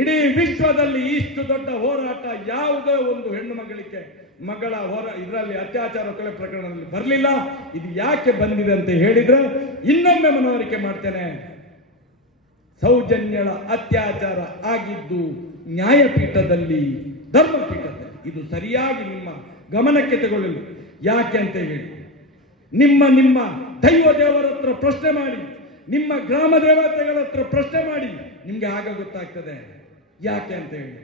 ಇಡೀ ವಿಶ್ವದಲ್ಲಿ ಇಷ್ಟು ದೊಡ್ಡ ಹೋರಾಟ ಯಾವುದೇ ಒಂದು ಹೆಣ್ಣು ಮಗಳ ಇದರಲ್ಲಿ ಅತ್ಯಾಚಾರ ಕೊಲೆ ಪ್ರಕರಣದಲ್ಲಿ ಬರಲಿಲ್ಲ. ಇದು ಯಾಕೆ ಬಂದಿದೆ ಅಂತ ಹೇಳಿದ್ರೆ ಇನ್ನೊಮ್ಮೆ ಮನವರಿಕೆ ಮಾಡ್ತೇನೆ. ಸೌಜನ್ಯಳ ಅತ್ಯಾಚಾರ ಆಗಿದ್ದು ನ್ಯಾಯಪೀಠದಲ್ಲಿ, ಧರ್ಮಪೀಠದಲ್ಲಿ. ಇದು ಸರಿಯಾಗಿ ನಿಮ್ಮ ಗಮನಕ್ಕೆ ತಗೊಳ್ಳಲಿ. ಯಾಕೆ ಅಂತ ಹೇಳಿ ನಿಮ್ಮ ದೈವ ದೇವರ ಹತ್ರ ಪ್ರಶ್ನೆ ಮಾಡಿ, ನಿಮ್ಮ ಗ್ರಾಮ ದೇವತೆಗಳ ಹತ್ರ ಪ್ರಶ್ನೆ ಮಾಡಿ, ನಿಮ್ಗೆ ಆಗ ಗೊತ್ತಾಗ್ತದೆ ಯಾಕೆ ಅಂತ ಹೇಳಿ.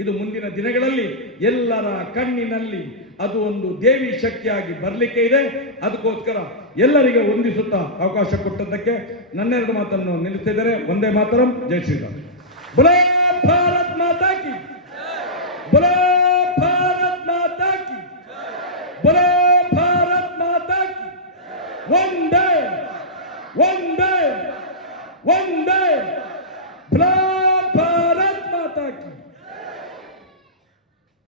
ಇದು ಮುಂದಿನ ದಿನಗಳಲ್ಲಿ ಎಲ್ಲರ ಕಣ್ಣಿನಲ್ಲಿ ಅದು ಒಂದು ದೇವಿ ಶಕ್ತಿಯಾಗಿ ಬರಲಿಕ್ಕೆ ಇದೆ. ಅದಕ್ಕೋಸ್ಕರ ಎಲ್ಲರಿಗೆ ವಂದಿಸುತ್ತಾ ಅವಕಾಶ ಕೊಟ್ಟದ್ದಕ್ಕೆ ನನ್ನೆರಡು ಮಾತನ್ನು ನಿಲ್ಲಿಸಿದರೆ. ಒಂದೇ ಮಾತರಂ, ಜೈ ಶ್ರೀರಾಮ್. ಬೋಲೋ ಭಾರತ್ ಮಾತಾ ಕಿ, ಬೋಲೋ ಭಾರತ್ ಮಾತಾ ಕಿ, ಬೋಲೋ ಭಾರತ್ ಮಾತಾ ಕಿ. ಒಂದೇ ಒಂದೇ ಒಂದೇ.